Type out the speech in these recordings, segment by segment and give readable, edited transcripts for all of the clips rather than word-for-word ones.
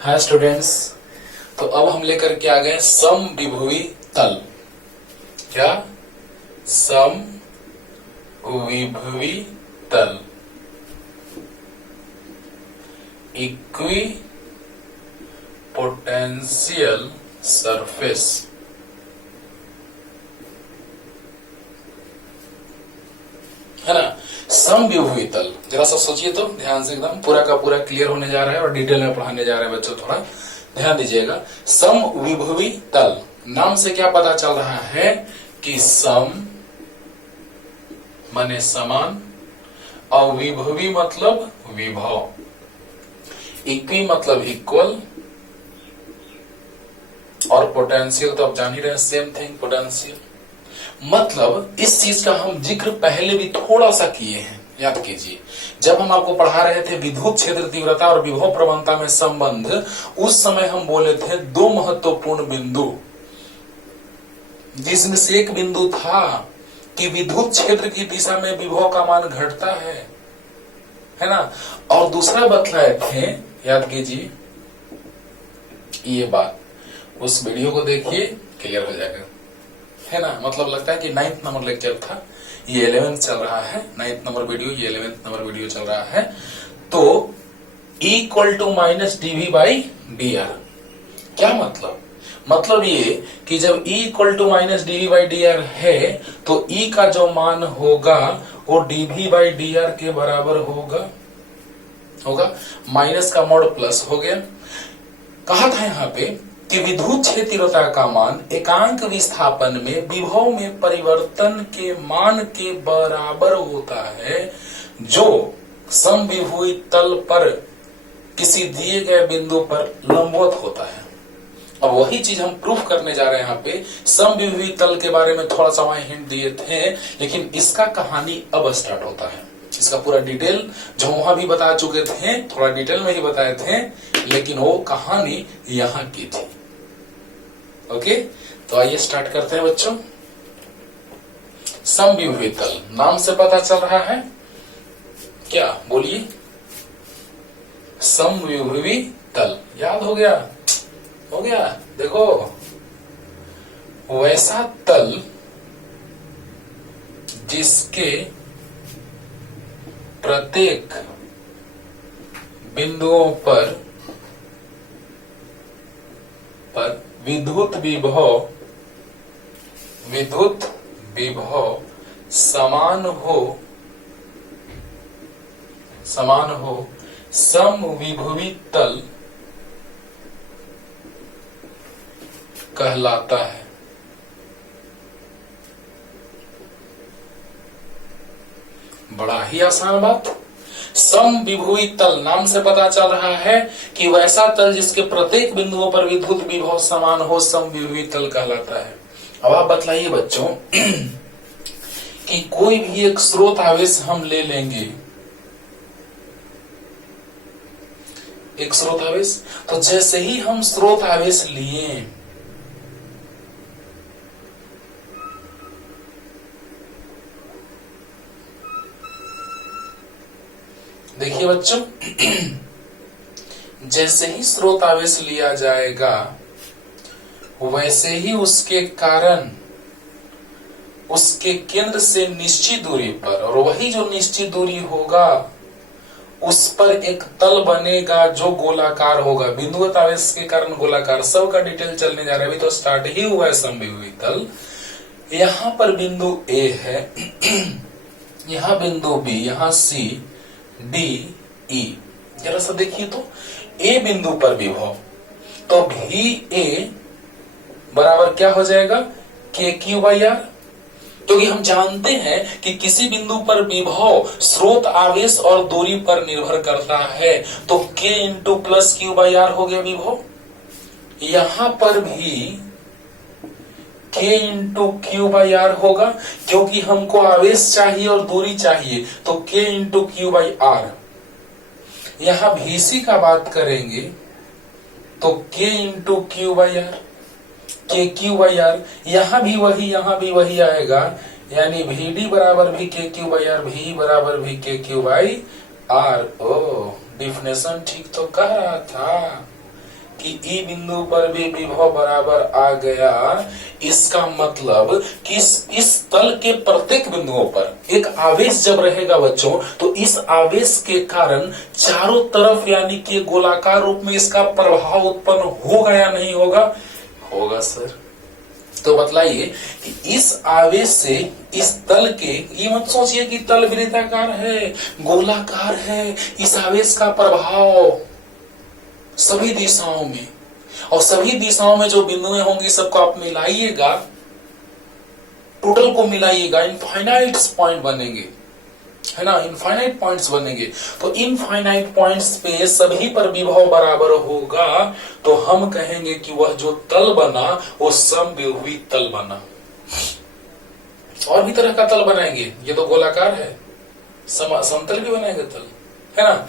Hi students. तो अब हम लेकर के आ गए समविभुवी तल। क्या? समविभुवी तल, इक्वी पोटेंशियल सरफेस। है ना? समविभुवी तल, जरा सा सोचिए तो ध्यान से, एकदम पूरा का पूरा क्लियर होने जा रहा है और डिटेल में पढ़ाने जा रहे हैं बच्चों, थोड़ा ध्यान दीजिएगा। समविभुवी तल नाम से क्या पता चल रहा है कि सम माने समान, और विभुवी मतलब विभव, इक्वी मतलब इक्वल, और पोटेंशियल तो आप जान ही रहे हैं, सेम थिंग पोटेंशियल। मतलब इस चीज का हम जिक्र पहले भी थोड़ा सा किए हैं, याद कीजिए। जब हम आपको पढ़ा रहे थे विद्युत क्षेत्र तीव्रता और विभव प्रवणता में संबंध, उस समय हम बोले थे दो महत्वपूर्ण बिंदु, जिसमें से एक बिंदु था कि विद्युत क्षेत्र की दिशा में विभव का मान घटता है ना, और दूसरा बतलाए थे, याद कीजिए ये बात, उस वीडियो को देखिए क्लियर हो जाएगा, है ना। मतलब लगता है कि 9th नंबर लेक्चर था, ये 11th चल रहा है, 9th नंबर वीडियो, ये 11th नंबर वीडियो चल रहा है। तो E = -dV/dr क्या मतलब? मतलब ये कि जब E = -dV/dr है तो E का जो मान होगा वो dV/dr के बराबर होगा, माइनस का मोड प्लस हो गया। कहा था यहाँ पे कि विद्युत क्षेत्रता का मान एकांक विस्थापन में विभव में परिवर्तन के मान के बराबर होता है, जो समविभुवी तल पर किसी दिए गए बिंदु पर लंबवत होता है। अब वही चीज हम प्रूफ करने जा रहे हैं यहाँ पे। समविभुवी तल के बारे में थोड़ा सा वहां हिंट दिए थे, लेकिन इसका कहानी अब स्टार्ट होता है। इसका पूरा डिटेल जो वहां भी बता चुके थे, थोड़ा डिटेल में ही बताए थे, लेकिन वो कहानी यहाँ की थी। ओके, तो आइए स्टार्ट करते हैं बच्चों। समविभुवी तल नाम से पता चल रहा है क्या? बोलिए, समविभुवी तल याद हो गया? देखो, वैसा तल जिसके प्रत्येक बिंदुओं पर विद्युत विभव समान हो, समविभुवी तल कहलाता है। बड़ा ही आसान बात। समविभुवी तल नाम से पता चल रहा है कि वैसा तल जिसके प्रत्येक बिंदुओं पर विद्युत विभव समान हो, समविभुवी तल कहलाता है। अब आप बतलाइए बच्चों कि कोई भी एक स्रोत आवेश हम ले लेंगे, एक स्रोत आवेश, तो जैसे ही हम स्रोत आवेश लिए, देखिए बच्चों, जैसे ही स्रोत आवेश लिया जाएगा वैसे ही उसके कारण उसके केंद्र से निश्चित दूरी पर, और वही जो निश्चित दूरी होगा उस पर एक तल बनेगा जो गोलाकार होगा, बिंदुवत आवेश के कारण गोलाकार। सब का डिटेल चलने जा रहा है, अभी तो स्टार्ट ही हुआ है समविभुवी तल। यहाँ पर बिंदु ए है, यहाँ बिंदु बी, यहाँ सी, डी, ई। जरा सा देखिए तो, ए बिंदु पर विभव, तो भी ए बराबर क्या हो जाएगा? KQ/R। क्योंकि हम जानते हैं कि किसी बिंदु पर विभव स्रोत आवेश और दूरी पर निर्भर करता है, तो K + Q/R हो गया विभव। यहां पर भी K × Q/R होगा, क्योंकि हमको आवेश चाहिए और दूरी चाहिए, तो K × Q/R। यहां VC का बात करेंगे तो K × Q/R, KQ/R। यहां भी वही आएगा, यानी VD बराबर भी KQ/R, V बराबर भी KQ/R। ओ, डिफिनेशन ठीक तो कह रहा था। कि ई बिंदु पर भी विभव बराबर आ गया, इसका मतलब कि इस तल के प्रत्येक बिंदुओं पर एक आवेश जब रहेगा बच्चों, तो इस आवेश के कारण चारों तरफ यानी कि गोलाकार रूप में इसका प्रभाव उत्पन्न होगा या नहीं होगा? होगा सर। तो बतलाइए कि इस आवेश से इस तल के, ये मत सोचिए कि तल वृत्ताकार है, गोलाकार है, इस आवेश का प्रभाव सभी दिशाओं में, और सभी दिशाओं में जो बिंदुएं होंगी सबको आप मिलाइएगा, टोटल को मिलाइएगा, इनफाइनाइट पॉइंट बनेंगे, है ना, इनफाइनाइट पॉइंट्स बनेंगे। तो इनफाइनाइट पॉइंट्स पे सभी पर विभव बराबर होगा, तो हम कहेंगे कि वह जो तल बना वो समविभवी तल बना। और भी तरह का तल बनाएंगे, ये तो गोलाकार है, समतल भी बनाएंगे तल, है ना।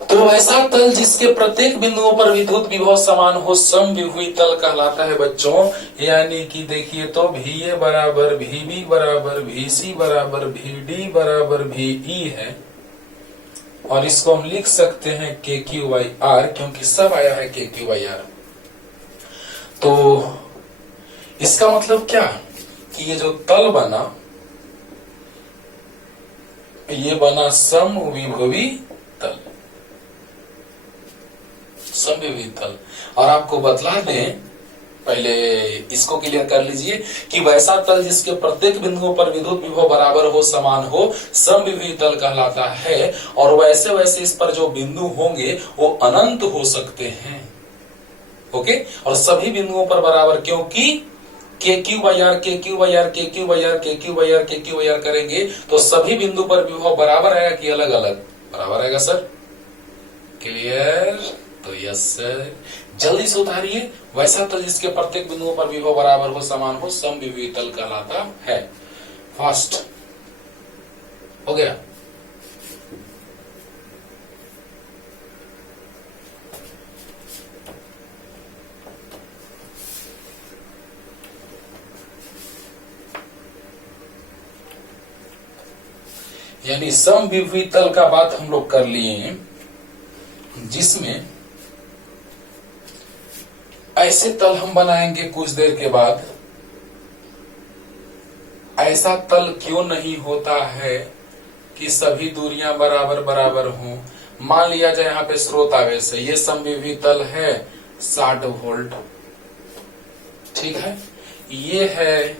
तो ऐसा तल जिसके प्रत्येक बिंदुओं पर विद्युत विभव समान हो समविभवी तल कहलाता है बच्चों। यानी कि देखिए तो VA बराबर VB बराबर VC बराबर VD बराबर VE है, और इसको हम लिख सकते हैं KQ/R, क्योंकि सब आया है KQ/R। तो इसका मतलब क्या कि ये जो तल बना, ये बना समविभवी तल, समविभवी तल। और आपको बतला दें, पहले इसको क्लियर कर लीजिए कि वैसा तल जिसके प्रत्येक बिंदुओं पर विद्युत विभव बराबर हो, समान हो, समविभवी तल कहलाता है। और वैसे वैसे इस पर जो बिंदु होंगे वो अनंत हो सकते हैं, ओके। और सभी बिंदुओं पर बराबर, क्योंकि KQ/R KQ/R KQ/R KQ/R KQ/R करेंगे तो सभी बिंदु पर विभव बराबर आएगा कि अलग अलग? बराबर आएगा सर। क्लियर? तो यस सर। जल्दी से उतारिए, वैसा तल जिसके प्रत्येक बिंदुओं पर विभव बराबर हो, समान हो, समविभवी तल कहलाता है। फास्ट हो गया। यानी समविभवी तल का बात हम लोग कर लिए, जिसमें ऐसे तल हम बनाएंगे कुछ देर के बाद। ऐसा तल क्यों नहीं होता है कि सभी दूरियां बराबर बराबर हों? मान लिया जाए यहाँ पे स्रोत आवेश है, ये समविभवी तल है 60 वोल्ट, ठीक है। ये है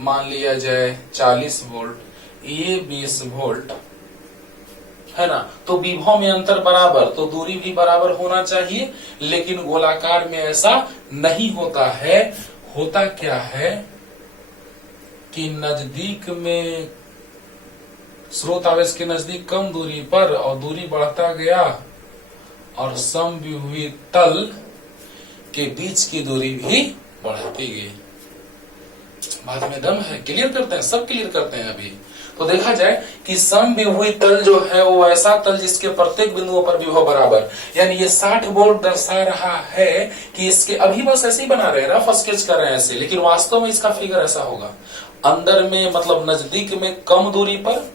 मान लिया जाए 40 वोल्ट, ये 20 वोल्ट, है ना। तो विभव में अंतर बराबर, तो दूरी भी बराबर होना चाहिए, लेकिन गोलाकार में ऐसा नहीं होता है। होता क्या है कि नजदीक में, स्रोत आवेश के नजदीक कम दूरी पर, और दूरी बढ़ता गया, और समविभवी तल के बीच की दूरी भी बढ़ती गई। बाद में दम है, क्लियर करते हैं, सब क्लियर करते हैं अभी। तो देखा जाए कि समविभवी तल जो है वो ऐसा तल जिसके प्रत्येक बिंदुओं पर विभव बराबर, यानी ये 60 वोल्ट दर्शा रहा है कि इसके, अभी बस ऐसे ही बना रहे हैं, रफ स्केच कर रहे हैं ऐसे, लेकिन वास्तव में इसका फिगर ऐसा होगा। अंदर में मतलब नजदीक में कम दूरी पर,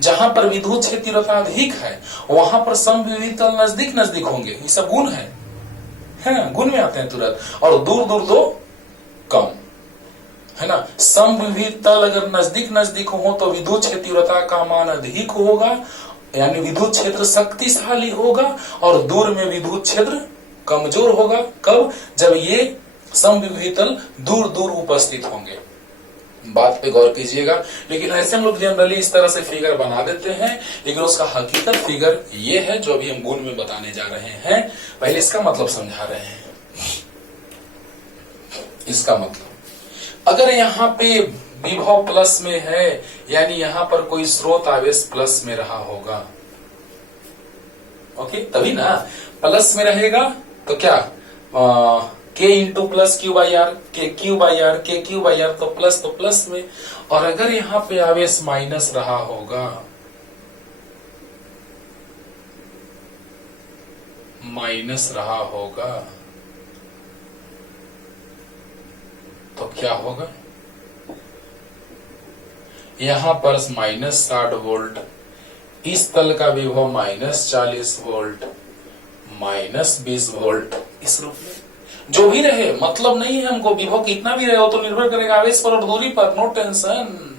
जहां पर विद्युत क्षेत्रता अधिक है वहां पर समविभवी तल नजदीक नजदीक होंगे। ये सब गुण है ना, गुण में आते हैं तुरंत। और दूर दूर तो कम, है ना। समविभवी तल अगर नजदीक नजदीक हो तो विद्युत क्षेत्रता का मान अधिक होगा, यानी विद्युत क्षेत्र शक्तिशाली होगा, और दूर में विद्युत क्षेत्र कमजोर होगा। कब? जब ये समविभवी तल दूर दूर उपस्थित होंगे। बात पे गौर कीजिएगा। लेकिन ऐसे हम लोग जनरली इस तरह से फिगर बना देते हैं, लेकिन उसका हकीकत फिगर ये है जो अभी हम गुण में बताने जा रहे हैं। पहले इसका मतलब समझा रहे हैं। इसका मतलब, अगर यहाँ पे विभव प्लस में है, यानी यहाँ पर कोई स्रोत आवेश प्लस में रहा होगा, ओके, तभी ना प्लस में रहेगा। तो क्या K into plus Q/R, KQ/R KQ/R, तो प्लस में। और अगर यहाँ पे आवेश माइनस रहा होगा, माइनस रहा होगा, तो क्या होगा? यहां पर -60 वोल्ट, इस तल का विभव -40 वोल्ट, -20 वोल्ट इस रूप में जो भी रहे, मतलब नहीं है हमको विभव कितना भी रहे हो, तो निर्भर करेगा आवेश पर और दूरी पर, नो टेंशन।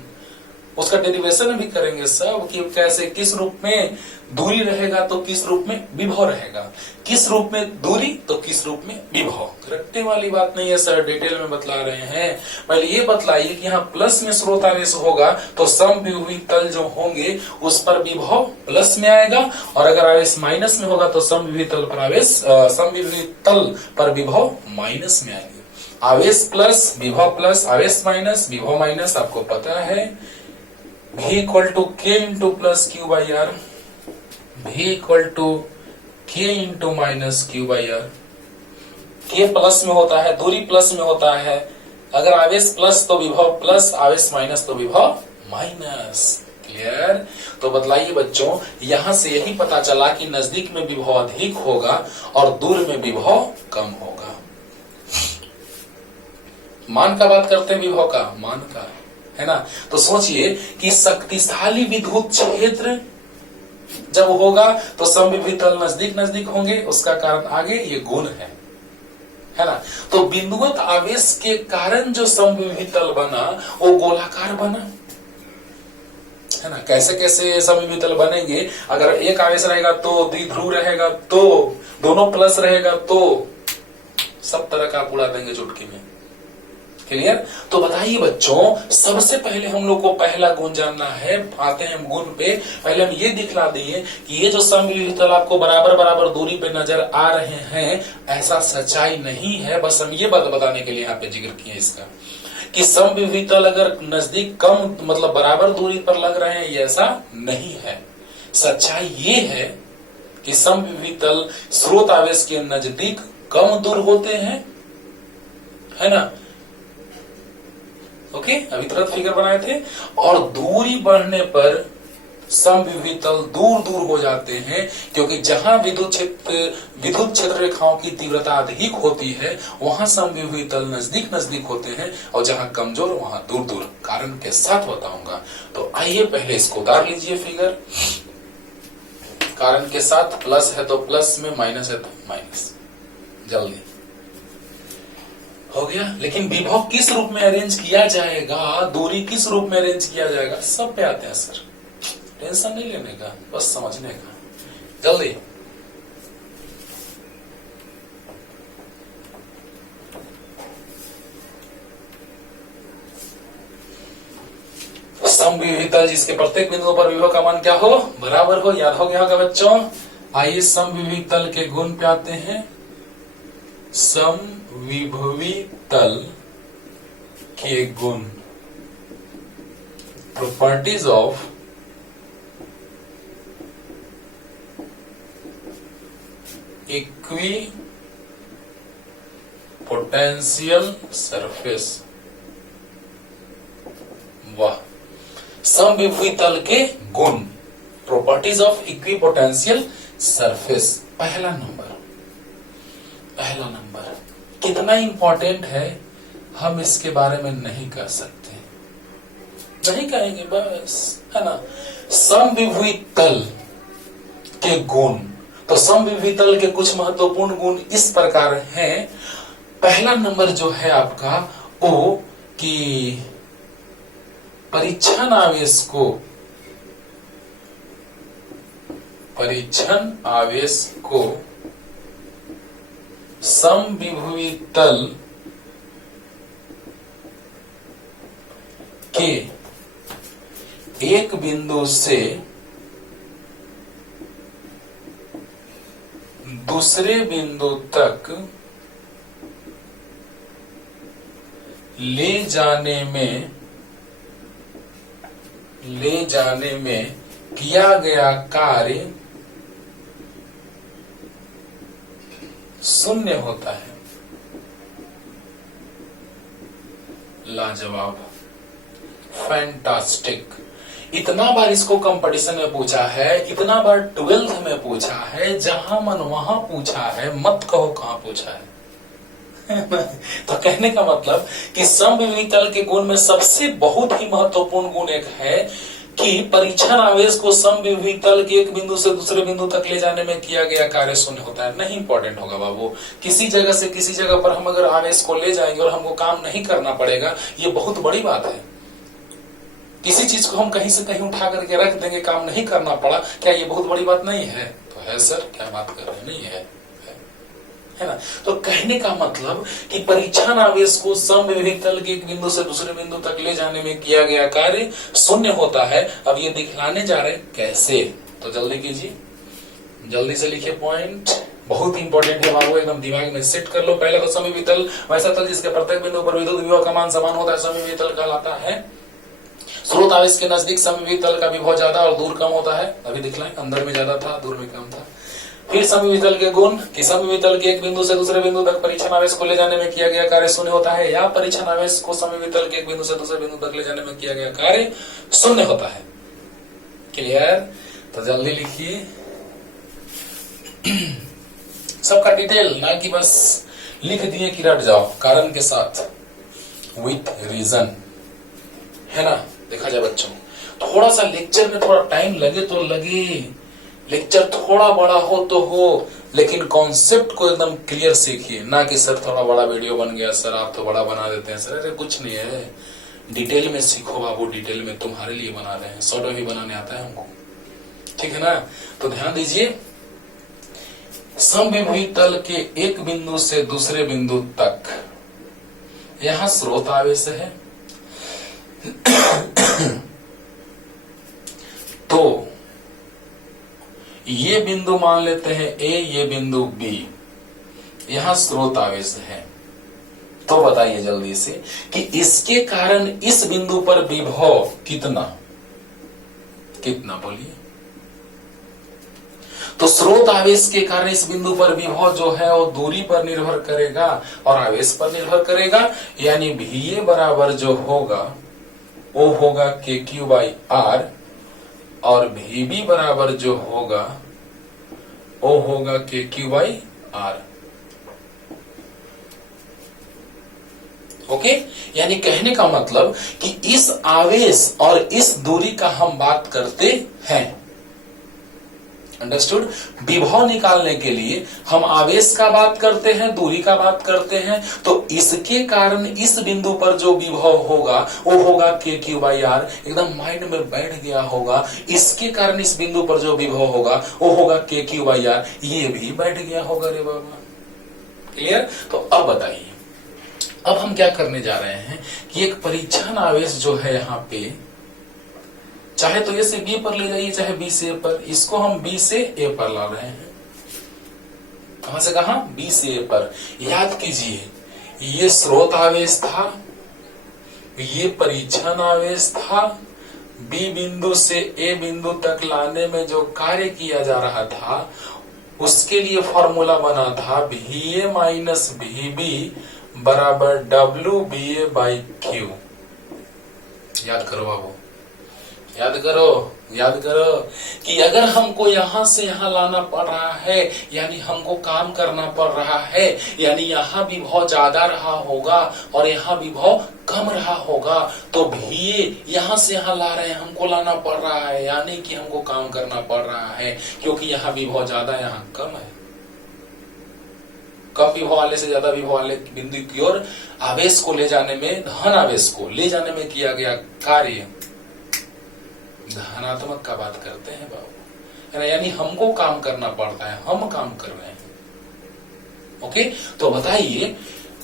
उसका डेरिवेशन भी करेंगे सब कि कैसे किस रूप में दूरी रहेगा तो किस रूप में विभव रहेगा, किस रूप में दूरी तो किस रूप में विभव। रटने वाली बात नहीं है सर, डिटेल में बतला रहे हैं। पहले ये बतलाइए कि यहाँ प्लस में स्रोत आवेश होगा तो समविभवी तल जो होंगे उस पर विभव प्लस में आएगा, और अगर आवेश माइनस में होगा तो समविभवी तल पर आवेश समविभवी तल पर विभव माइनस में आएंगे। आवेश प्लस विभव प्लस, आवेश माइनस विभव माइनस, आपको पता है V equal to K into plus Q by R, V equal to K into minus Q by R. K plus में होता है, दूरी प्लस में होता है, अगर आवेश प्लस तो विभव प्लस, आवेश माइनस तो विभव माइनस। क्लियर? तो बतलाइए बच्चों, यहां से यही पता चला कि नजदीक में विभव अधिक होगा और दूर में विभव कम होगा। मान का बात करते हैं, विभव का मान का, है ना। तो सोचिए कि शक्तिशाली विद्युत क्षेत्र जब होगा तो समविभवी तल नजदीक नजदीक होंगे, उसका कारण आगे ये गुण है ना। तो बिंदुवत आवेश के कारण जो समविभवी तल बना वो गोलाकार बना, है ना। कैसे कैसे समविभवी तल बनेंगे, अगर एक आवेश रहेगा तो द्विध्रुव रहेगा, तो दोनों प्लस रहेगा तो सब तरह का उड़ा देंगे चुटकी में। क्लियर? तो बताइए बच्चों, सबसे पहले हम लोग को पहला गुण जानना है। आते हैं हम गुण पे, पहले हम ये दिखला दिए कि ये जो समविभवी तल आपको बराबर बराबर दूरी पे नजर आ रहे हैं, ऐसा सच्चाई नहीं है। बस हम ये बात बताने के लिए यहाँ पे जिक्र किए इसका कि समविभवी तल अगर नजदीक कम मतलब बराबर दूरी पर लग रहे हैं, ये ऐसा नहीं है। सच्चाई ये है कि समविभवी तल स्रोत आवेश के नजदीक कम दूर होते हैं, है ना। ओके, अभी तुरंत फिगर बनाए थे। और दूरी बढ़ने पर समविभवी तल दूर दूर हो जाते हैं, क्योंकि जहां विद्युत क्षेत्र रेखाओं की तीव्रता अधिक होती है वहां समविभवी तल नजदीक नजदीक होते हैं, और जहां कमजोर वहां दूर दूर। कारण के साथ बताऊंगा, तो आइए पहले इसको उतार लीजिए फिगर। कारण के साथ, प्लस है तो प्लस में, माइनस है तो माइनस, जल्दी हो गया। लेकिन विभव किस रूप में अरेंज किया जाएगा, दूरी किस रूप में अरेंज किया जाएगा, सब पे आते हैं सर। टेंशन नहीं लेने का, बस समझने का। जल्दी समविभवी तल जिसके प्रत्येक बिंदुओं पर विभव का मान क्या हो, बराबर हो, याद हो गया होगा बच्चों। आइए समविभवी तल के गुण पे आते हैं। समविभवी तल के गुण, properties of equi potential surface. वाह, समविभवी तल के गुण, properties of equi potential surface. पहला नंबर कितना इंपॉर्टेंट है हम इसके बारे में नहीं कह सकते, नहीं कहेंगे बस, है ना। समविभवी तल के गुण, तो समविभवी तल के कुछ महत्वपूर्ण गुण इस प्रकार हैं। पहला नंबर जो है आपका वो कि परीक्षण आवेश को समविभवी तल के एक बिंदु से दूसरे बिंदु तक ले जाने में किया गया कार्य शून्य होता है। लाजवाब, फैंटास्टिक। इतना बार इसको कंपटीशन में पूछा है, इतना बार 12th में पूछा है, जहां मन वहां पूछा है, मत कहो कहां पूछा है। तो कहने का मतलब कि समविभवी तल के गुण में सबसे बहुत ही महत्वपूर्ण गुण एक है कि परीक्षण आवेश को समविभवी तल के एक बिंदु से दूसरे बिंदु तक ले जाने में किया गया कार्य शून्य होता है। नहीं इंपॉर्टेंट होगा बाबू, किसी जगह से किसी जगह पर हम अगर आवेश को ले जाएंगे और हमको काम नहीं करना पड़ेगा, ये बहुत बड़ी बात है। किसी चीज को हम कहीं से कहीं उठा करके रख देंगे, काम नहीं करना पड़ा, क्या ये बहुत बड़ी बात नहीं है? तो है सर, क्या बात कर रहे हैं? नहीं है ना। तो कहने का मतलब कि परीक्षण आवेश को समविभवी तल के एक बिंदु से दूसरे बिंदु तक ले जाने में किया गया कार्य शून्य होता है। अब ये दिखलाने जा रहे हैं कैसे, तो जल्दी कीजिए, जल्दी से लिखिए पॉइंट, बहुत इंपॉर्टेंट है बाबू, एकदम दिमाग में सेट कर लो। पहले तो समविभवी तल वैसा तल जिसके प्रत्येक बिंदु पर विद्युत विभव का मान समान होता है, समविभवी तल कहलाता है। स्रोत आवेश के नजदीक समविभवी तल का विभव ज्यादा और दूर कम होता है। अभी दिखलाएं, अंदर में ज्यादा था, दूर में कम था। फिर समविभवी तल के गुण कि समविभवी तल के एक बिंदु से दूसरे बिंदु तक परीक्षण आवेश को ले जाने में किया गया कार्य शून्य होता है, या परीक्षण आवेश को समविभवी तल के एक बिंदु से दूसरे बिंदु तक ले जाने में किया गया कार्य शून्य होता है। क्लियर? तो जल्दी लिखिए सबका डिटेल, ना कि बस लिख दिए कि रट जाओ, कारण के साथ, विथ रीजन, है ना। देखा जाए बच्चों, थोड़ा सा लेक्चर में थोड़ा टाइम लगे तो लगे, लेक्चर थोड़ा बड़ा हो तो हो, लेकिन कॉन्सेप्ट को एकदम क्लियर सीखिए, ना कि सर थोड़ा बड़ा वीडियो बन गया सर, आप तो बड़ा बना देते हैं सर। अरे कुछ नहीं है, डिटेल में सीखो बाबू, डिटेल में तुम्हारे लिए बना रहे हैं, शॉर्ट में भी बनाने आता है हमको, ठीक है ना। तो ध्यान दीजिए, समविभवी तल के एक बिंदु से दूसरे बिंदु तक, यहां स्रोत आवेश है तो ये बिंदु मान लेते हैं ए, ये बिंदु बी, यहां स्रोत आवेश है। तो बताइए जल्दी से कि इसके कारण इस बिंदु पर विभव कितना, कितना बोलिए। तो स्रोत आवेश के कारण इस बिंदु पर विभव जो है वो दूरी पर निर्भर करेगा और आवेश पर निर्भर करेगा, यानी VA बराबर जो होगा वो होगा KQ/R, और VB बराबर जो होगा वो होगा KQ/R। ओके, यानी कहने का मतलब कि इस आवेश और इस दूरी का हम बात करते हैं। अंडरस्टूड? विभव निकालने के लिए हम आवेश का बात करते हैं, दूरी का बात करते हैं, तो इसके कारण इस बिंदु पर जो विभव होगा वो होगा KQ/R। एकदम माइंड में बैठ गया होगा, इसके कारण इस बिंदु पर जो विभव होगा वो होगा KQ/R, ये भी बैठ गया होगा रे बाबा। क्लियर? तो अब बताइए, अब हम क्या करने जा रहे हैं कि एक परीक्षण आवेश जो है यहाँ पे, चाहे तो ए से बी पर ले जाइए, चाहे बी से ए पर, इसको हम बी से ए पर ला रहे हैं। कहां से कहां? बी से ए पर। याद कीजिए, ये स्रोत आवेश था, ये परीक्षण आवेश था, बी बिंदु से ए बिंदु तक लाने में जो कार्य किया जा रहा था उसके लिए फॉर्मूला बना था VA माइनस VB बराबर WBA/Q। याद करो बाबू, याद करो, याद करो कि अगर हमको यहां से यहां लाना पड़ रहा है, यानी हमको काम करना पड़ रहा है, यानी यहां विभव ज्यादा रहा होगा और यहां विभव कम रहा होगा, तो VA यहां से यहां ला रहे हैं, हमको लाना पड़ रहा है, यानी कि हमको काम करना पड़ रहा है, क्योंकि यहां विभव ज्यादा, यहां कम है। कम विभव वाले से ज्यादा विभव वाले बिंदु की ओर आवेश को ले जाने में, धन आवेश को ले जाने में किया गया कार्य धनात्मक का बात करते हैं बाबू, यानी हमको काम करना पड़ता है, हम काम कर रहे हैं। ओके, तो बताइए,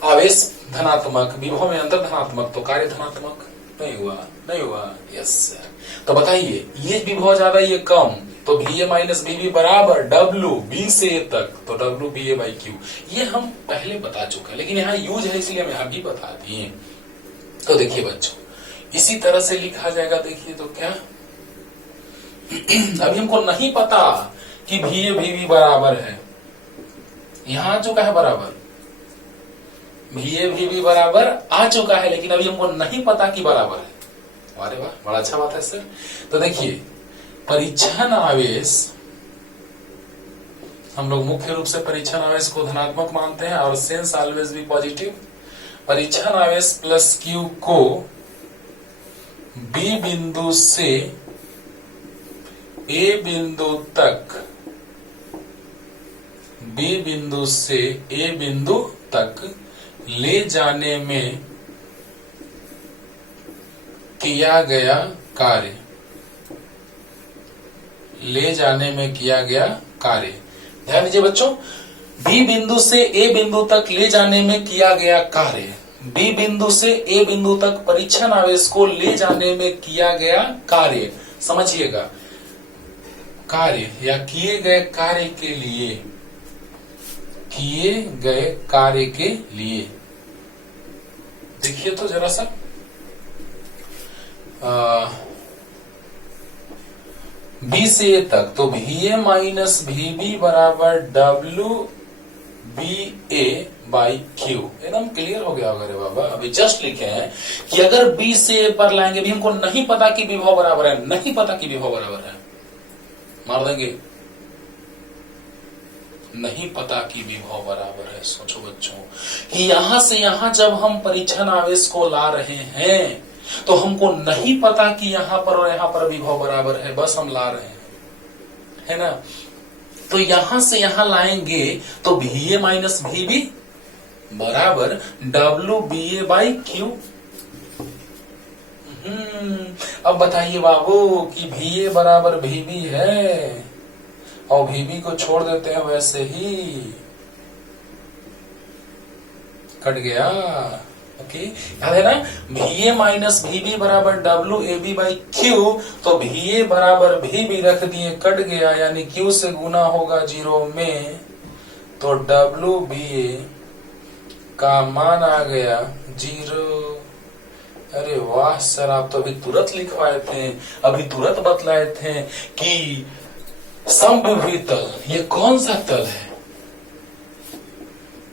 आवेश धनात्मक, विभव में अंतर धनात्मक, तो कार्य धनात्मक नहीं हुआ, नहीं हुआ। Yes sir. तो बताइए, ये विभव ज्यादा, ये कम, तो VA माइनस VB बराबर W, B से A तक, तो WBA/Q। ये हम पहले बता चुके हैं, लेकिन यहाँ यूज है इसलिए हम यहाँ भी बता दिए। तो देखिए बच्चों, इसी तरह से लिखा जाएगा। देखिए तो क्या, अभी हमको नहीं पता कि VA VB बराबर है, यहां आ चुका है बराबर, VA VB बराबर आ चुका है, लेकिन अभी हमको नहीं पता कि बराबर है। अरे वाह, बड़ा अच्छा बात है सर। तो देखिए, परीक्षण आवेश, हम लोग मुख्य रूप से परीक्षण आवेश को धनात्मक मानते हैं और सेंस ऑलवेज भी पॉजिटिव। परीक्षण आवेश प्लस Q को B बिंदु से ए बिंदु तक, बी बिंदु से ए बिंदु तक ले जाने में किया गया कार्य, ले जाने में किया गया कार्य। ध्यान दीजिए बच्चों, बी बिंदु से ए बिंदु तक ले जाने में किया गया कार्य, बी बिंदु से ए बिंदु तक परीक्षण आवेश को ले जाने में किया गया कार्य। समझिएगा, कार्य या किए गए कार्य के लिए, किए गए कार्य के लिए। देखिए तो जरा सा, बी से ए तक, तो V A minus V B बराबर W B A by Q. एकदम क्लियर हो गया होगा रे बाबा। अभी जस्ट लिखे हैं कि अगर बी से ए पर लाएंगे, अभी हमको नहीं पता कि विभव बराबर है, नहीं पता कि विभव बराबर है, मार देंगे, नहीं पता कि विभव बराबर है। सोचो बच्चों कि यहां से यहां जब हम परीक्षण आवेश को ला रहे हैं तो हमको नहीं पता कि यहां पर और यहां पर विभव बराबर है, बस हम ला रहे हैं, है ना। तो यहां से यहां लाएंगे तो V A minus V B बराबर W B A by Q. अब बताइए बाबू कि भी ए बराबर भी बी है और भी बी को छोड़ देते हैं, वैसे ही कट गया। ओके, याद है ना, V A minus V B बराबर W A B by Q, तो भी ए बराबर भी बी रख दिए, कट गया, यानी क्यू से गुना होगा 0 में, तो डब्ल्यू बी ए का मान आ गया 0। अरे वाह सर, आप तो अभी तुरंत लिखवाए थे, अभी तुरंत बतलाए थे कि समविभवी तल, ये कौन सा तल है?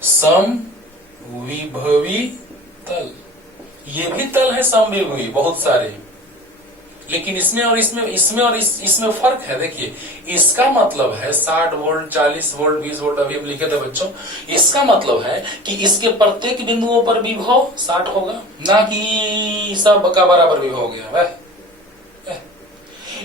समविभवी तल। ये भी तल है समविभवी, बहुत सारे, लेकिन इसमें और इसमें फर्क है। देखिए, इसका मतलब है 60 वोल्ट, 40 वोल्ट, 20 वोल्ट, अभी हम लिखे थे बच्चों। इसका मतलब है कि इसके प्रत्येक बिंदुओं पर विभव 60 होगा, ना कि सब का बराबर विभव हो गया। वह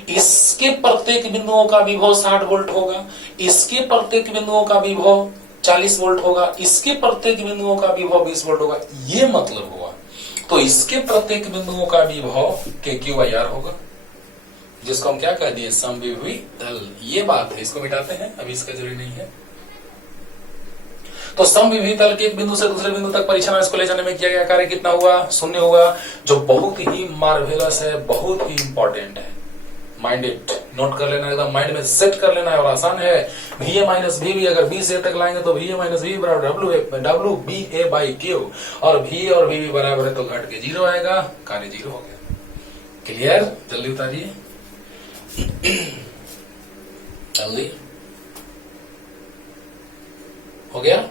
इसके प्रत्येक बिंदुओं का विभव 60 वोल्ट होगा, इसके प्रत्येक बिंदुओं का विभव 40 वोल्ट होगा, इसके प्रत्येक बिंदुओं का विभव 20 वोल्ट होगा, ये मतलब हुआ। तो इसके प्रत्येक बिंदुओं का विभव के क्यू बाई आर होगा, जिसको हम क्या कह दिए, समविभवी तल। ये बात है, इसको मिटाते हैं, अभी इसका जरूरी नहीं है। तो समविभवी तल के एक बिंदु से दूसरे बिंदु तक परीक्षण आवेश को ले जाने में किया गया कार्य कितना हुआ? 0 होगा, जो बहुत ही मार्वेलस है, बहुत ही इंपॉर्टेंट है। माइंड इट, नोट कर लेना, एकदम माइंड में सेट कर लेना है, और आसान है। V A minus V B, अगर बी से तक लाएंगे तो भी ए माइनस भी बराबर W B A by Q, और भी और भी बराबर है तो घट के 0 आएगा, कार्य 0 हो गया। क्लियर? जल्दी उतारिए, जल्दी हो गया।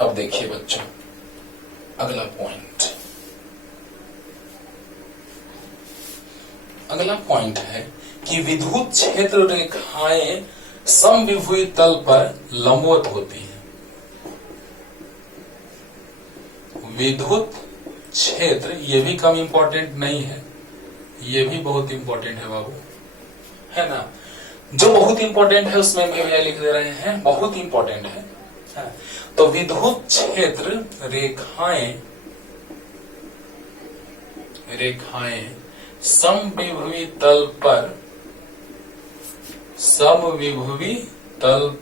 अब देखिए बच्चों, अगला पॉइंट, अगला पॉइंट है कि विद्युत क्षेत्र रेखाएं समविभवी तल पर लंबवत होती हैं। विद्युत क्षेत्र, ये भी कम इंपॉर्टेंट नहीं है, ये भी बहुत इंपॉर्टेंट है बाबू, है ना। जो बहुत इंपॉर्टेंट है उसमें भी लिख दे रहे हैं, बहुत इंपॉर्टेंट है। तो विद्युत क्षेत्र रेखाएं समविभवी तल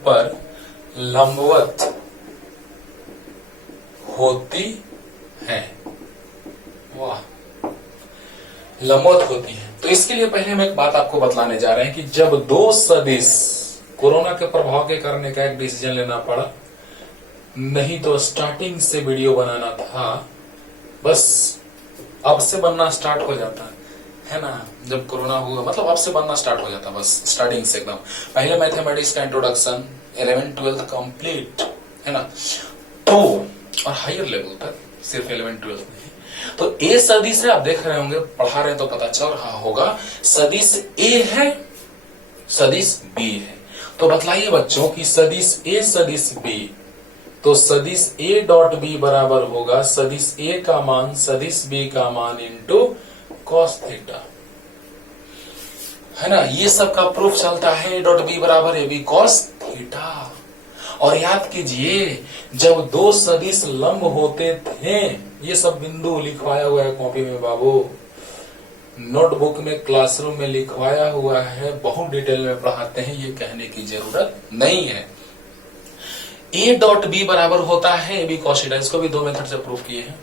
पर लंबवत होती हैं। वाह, लंबवत होती हैं। तो इसके लिए पहले हम एक बात आपको बतलाने जा रहे हैं कि जब दो सदिश, कोरोना के प्रभाव के कारण एक डिसीजन लेना पड़ा, नहीं तो स्टार्टिंग से वीडियो बनाना था, बस अब से बनना स्टार्ट हो जाता है ना। जब कोरोना हुआ, मतलब अब से बनना स्टार्ट हो जाता, बस स्टार्टिंग से एकदम। पहले मैथमेटिक्स का इंट्रोडक्शन, 11th 12th कंप्लीट, है ना, तो और हायर लेवल तक, सिर्फ 11th 12th नहीं। तो ए सदिश है, आप देख रहे होंगे, पढ़ा रहे हैं तो पता चल रहा होगा, सदिश ए है, सदिश बी है। तो बतलाइए बच्चों कि सदिश ए सदिश बी, तो सदिश ए डॉट बी बराबर होगा सदिश ए का मान सदिश बी का मान इंटू कॉस थीटा। है ना, ये सब का प्रूफ चलता है ए डॉट बी बराबर ए बी कॉस थीटा। और याद कीजिए जब दो सदिश लंब होते थे, ये सब बिंदु लिखवाया हुआ है कॉपी में बाबू, नोटबुक में, क्लासरूम में लिखवाया हुआ है, बहुत डिटेल में पढ़ाते हैं, ये कहने की जरूरत नहीं है। ए डॉट बी बराबर होता है ए बी कॉस थीटा, इसको भी दो मेथड से प्रूफ किए हैं।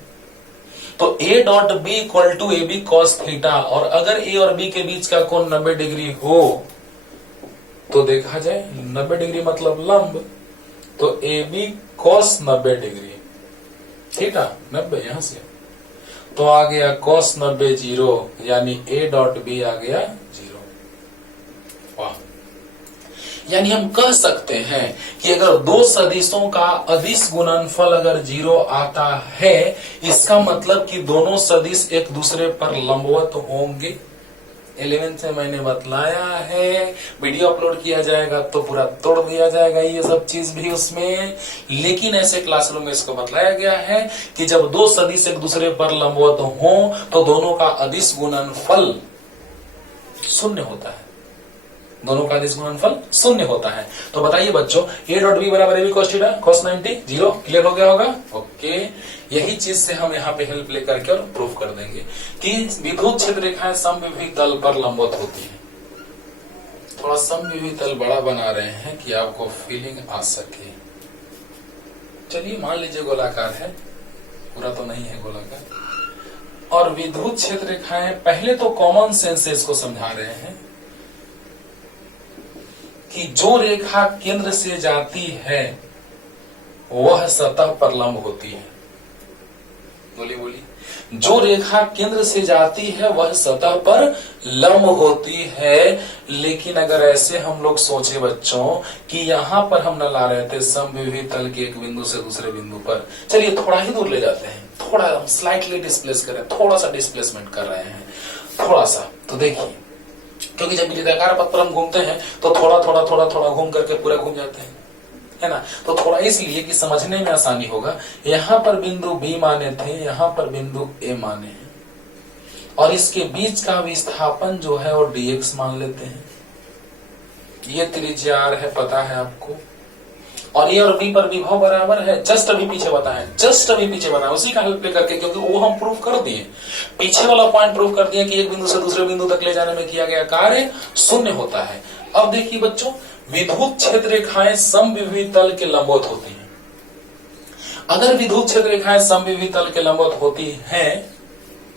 तो A dot B equal to A B cos theta, और अगर ए और बी के बीच का कोण 90 डिग्री हो तो देखा जाए 90 डिग्री मतलब लंब, तो A B cos 90 degree theta 90 यहां से, तो आ गया कॉस 90 जीरो, यानी ए डॉट बी आ गया जीरो। वाह, यानी हम कह सकते हैं कि अगर दो सदिशों का अदिश गुणनफल अगर जीरो आता है, इसका मतलब कि दोनों सदिश एक दूसरे पर लंबवत होंगे। 11 से मैंने बतलाया है, वीडियो अपलोड किया जाएगा तो पूरा तोड़ दिया जाएगा ये सब चीज भी उसमें, लेकिन ऐसे क्लासरूम में इसको बतलाया गया है कि जब दो सदिश एक दूसरे पर लंबवत हो तो दोनों का अदिश गुणनफल शून्य होता है, दोनों का अदिश गुणनफल शून्य होता है। तो बताइए बच्चों, ए डॉट बी बराबर A B cos theta cos 90 zero, clear हो गया होगा? ओके, यही चीज से हम यहाँ पे हेल्प लेकर के और प्रूफ कर देंगे कि विद्युत क्षेत्र रेखाएं समविभीय तल पर लंबवत होती है। थोड़ा समविभीय तल बड़ा बना रहे हैं कि आपको फीलिंग आ सके। चलिए मान लीजिए गोलाकार है, पूरा तो नहीं है गोलाकार। और विद्युत क्षेत्र रेखाएं, पहले तो कॉमन सेंस से इसको समझा रहे हैं कि जो रेखा केंद्र से जाती है वह सतह पर लंब होती है। बोली बोली, जो रेखा केंद्र से जाती है वह सतह पर लंब होती है। लेकिन अगर ऐसे हम लोग सोचे बच्चों कि यहां पर हम न ला रहे थे समविभीय तल के एक बिंदु से दूसरे बिंदु पर, चलिए थोड़ा ही दूर ले जाते हैं, थोड़ा हम स्लाइटली डिस्प्लेस करें, थोड़ा सा डिस्प्लेसमेंट कर रहे हैं थोड़ा सा, तो देखिए, क्योंकि जब वृत्ताकार पथ पर हम घूमते हैं तो थोड़ा थोड़ा थोड़ा थोड़ा घूम करके पूरा घूम जाते हैं, है ना। तो थोड़ा इसलिए कि समझने में आसानी होगा, यहां पर बिंदु बी माने थे, यहां पर बिंदु ए माने हैं, और इसके बीच का विस्थापन जो है वो dx मान लेते हैं। ये त्रिज्या r है, पता है आपको, और ए और बी पर विभव बराबर है। जस्ट अभी पीछे बताएं, जस्ट अभी पीछे बताएं, उसी का हेल्प लेकर के, क्योंकि वो हम प्रूफ कर दिए, पीछे वाला पॉइंट प्रूफ कर दिया कि एक बिंदु से दूसरे बिंदु तक ले जाने में किया गया कार्य शून्य होता है। अब देखिए बच्चों, विद्युत क्षेत्र रेखाएं समविभीय तल के लंबवत होती हैं। अगर विद्युत क्षेत्र रेखाएं समविभीय तल के लंबवत होती हैं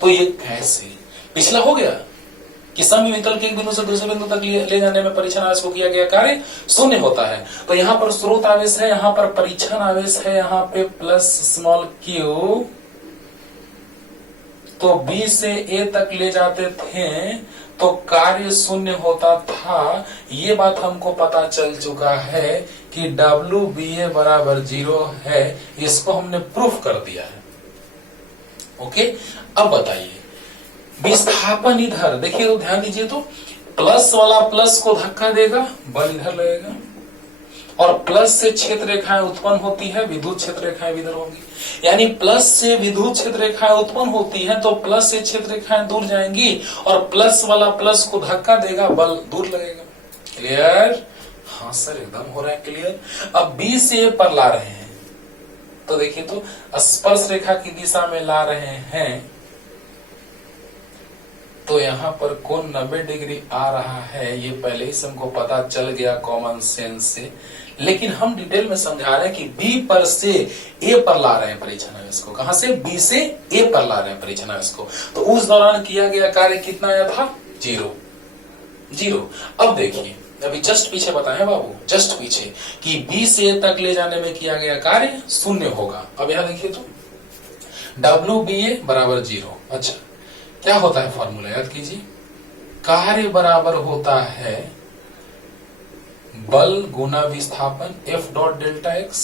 तो ये कैसे? पिछला हो गया कि समविभीय तल के एक बिंदु से दूसरे बिंदु तक ले जाने में परीक्षण आवेश को किया गया कार्य शून्य होता है। तो यहाँ पर स्रोत आवेश है, यहाँ पर परीक्षण आवेश है, यहाँ पे प्लस स्मॉल क्यू, तो बी से ए तक ले जाते थे तो कार्य शून्य होता था। ये बात हमको पता चल चुका है कि डब्ल्यू बी ए बराबर जीरो है, इसको हमने प्रूफ कर दिया है। ओके, अब बताइए विस्थापन इधर देखिए, तो ध्यान दीजिए, तो प्लस वाला प्लस को धक्का देगा, बल इधर लगेगा, और प्लस से क्षेत्र रेखाएं उत्पन्न होती है, विद्युत क्षेत्र रेखाएं इधर होंगी। यानी प्लस से विद्युत क्षेत्र रेखाएं उत्पन्न होती हैं तो प्लस से क्षेत्र रेखाएं दूर जाएंगी, और प्लस वाला प्लस को धक्का देगा, बल दूर लगेगा। क्लियर? हाँ सर, एकदम हो रहा है क्लियर। अब बी से ए पर ला रहे हैं तो देखिए, तो स्पर्श रेखा की दिशा में ला रहे हैं तो यहाँ पर कोण 90 डिग्री आ रहा है। ये पहले ही हमको पता चल गया कॉमन सेंस से, लेकिन हम डिटेल में समझा रहे हैं कि बी पर से ए पर ला रहे हैं परीक्षण आवेश को। कहां से? बी से ए पर ला रहे हैं परीक्षण आवेश को। तो उस दौरान किया गया कार्य कितना आया था? जीरो। जीरो। अब देखिए, अभी जस्ट पीछे बताएं बाबू, जस्ट पीछे कि बी से ए तक ले जाने में किया गया कार्य शून्य होगा। अब यहां देखिए, तो डब्ल्यू बी ए बराबर जीरो। अच्छा, क्या होता है फॉर्मूला याद कीजिए, कार्य बराबर होता है बल गुना विस्थापन F डॉट डेल्टा एक्स।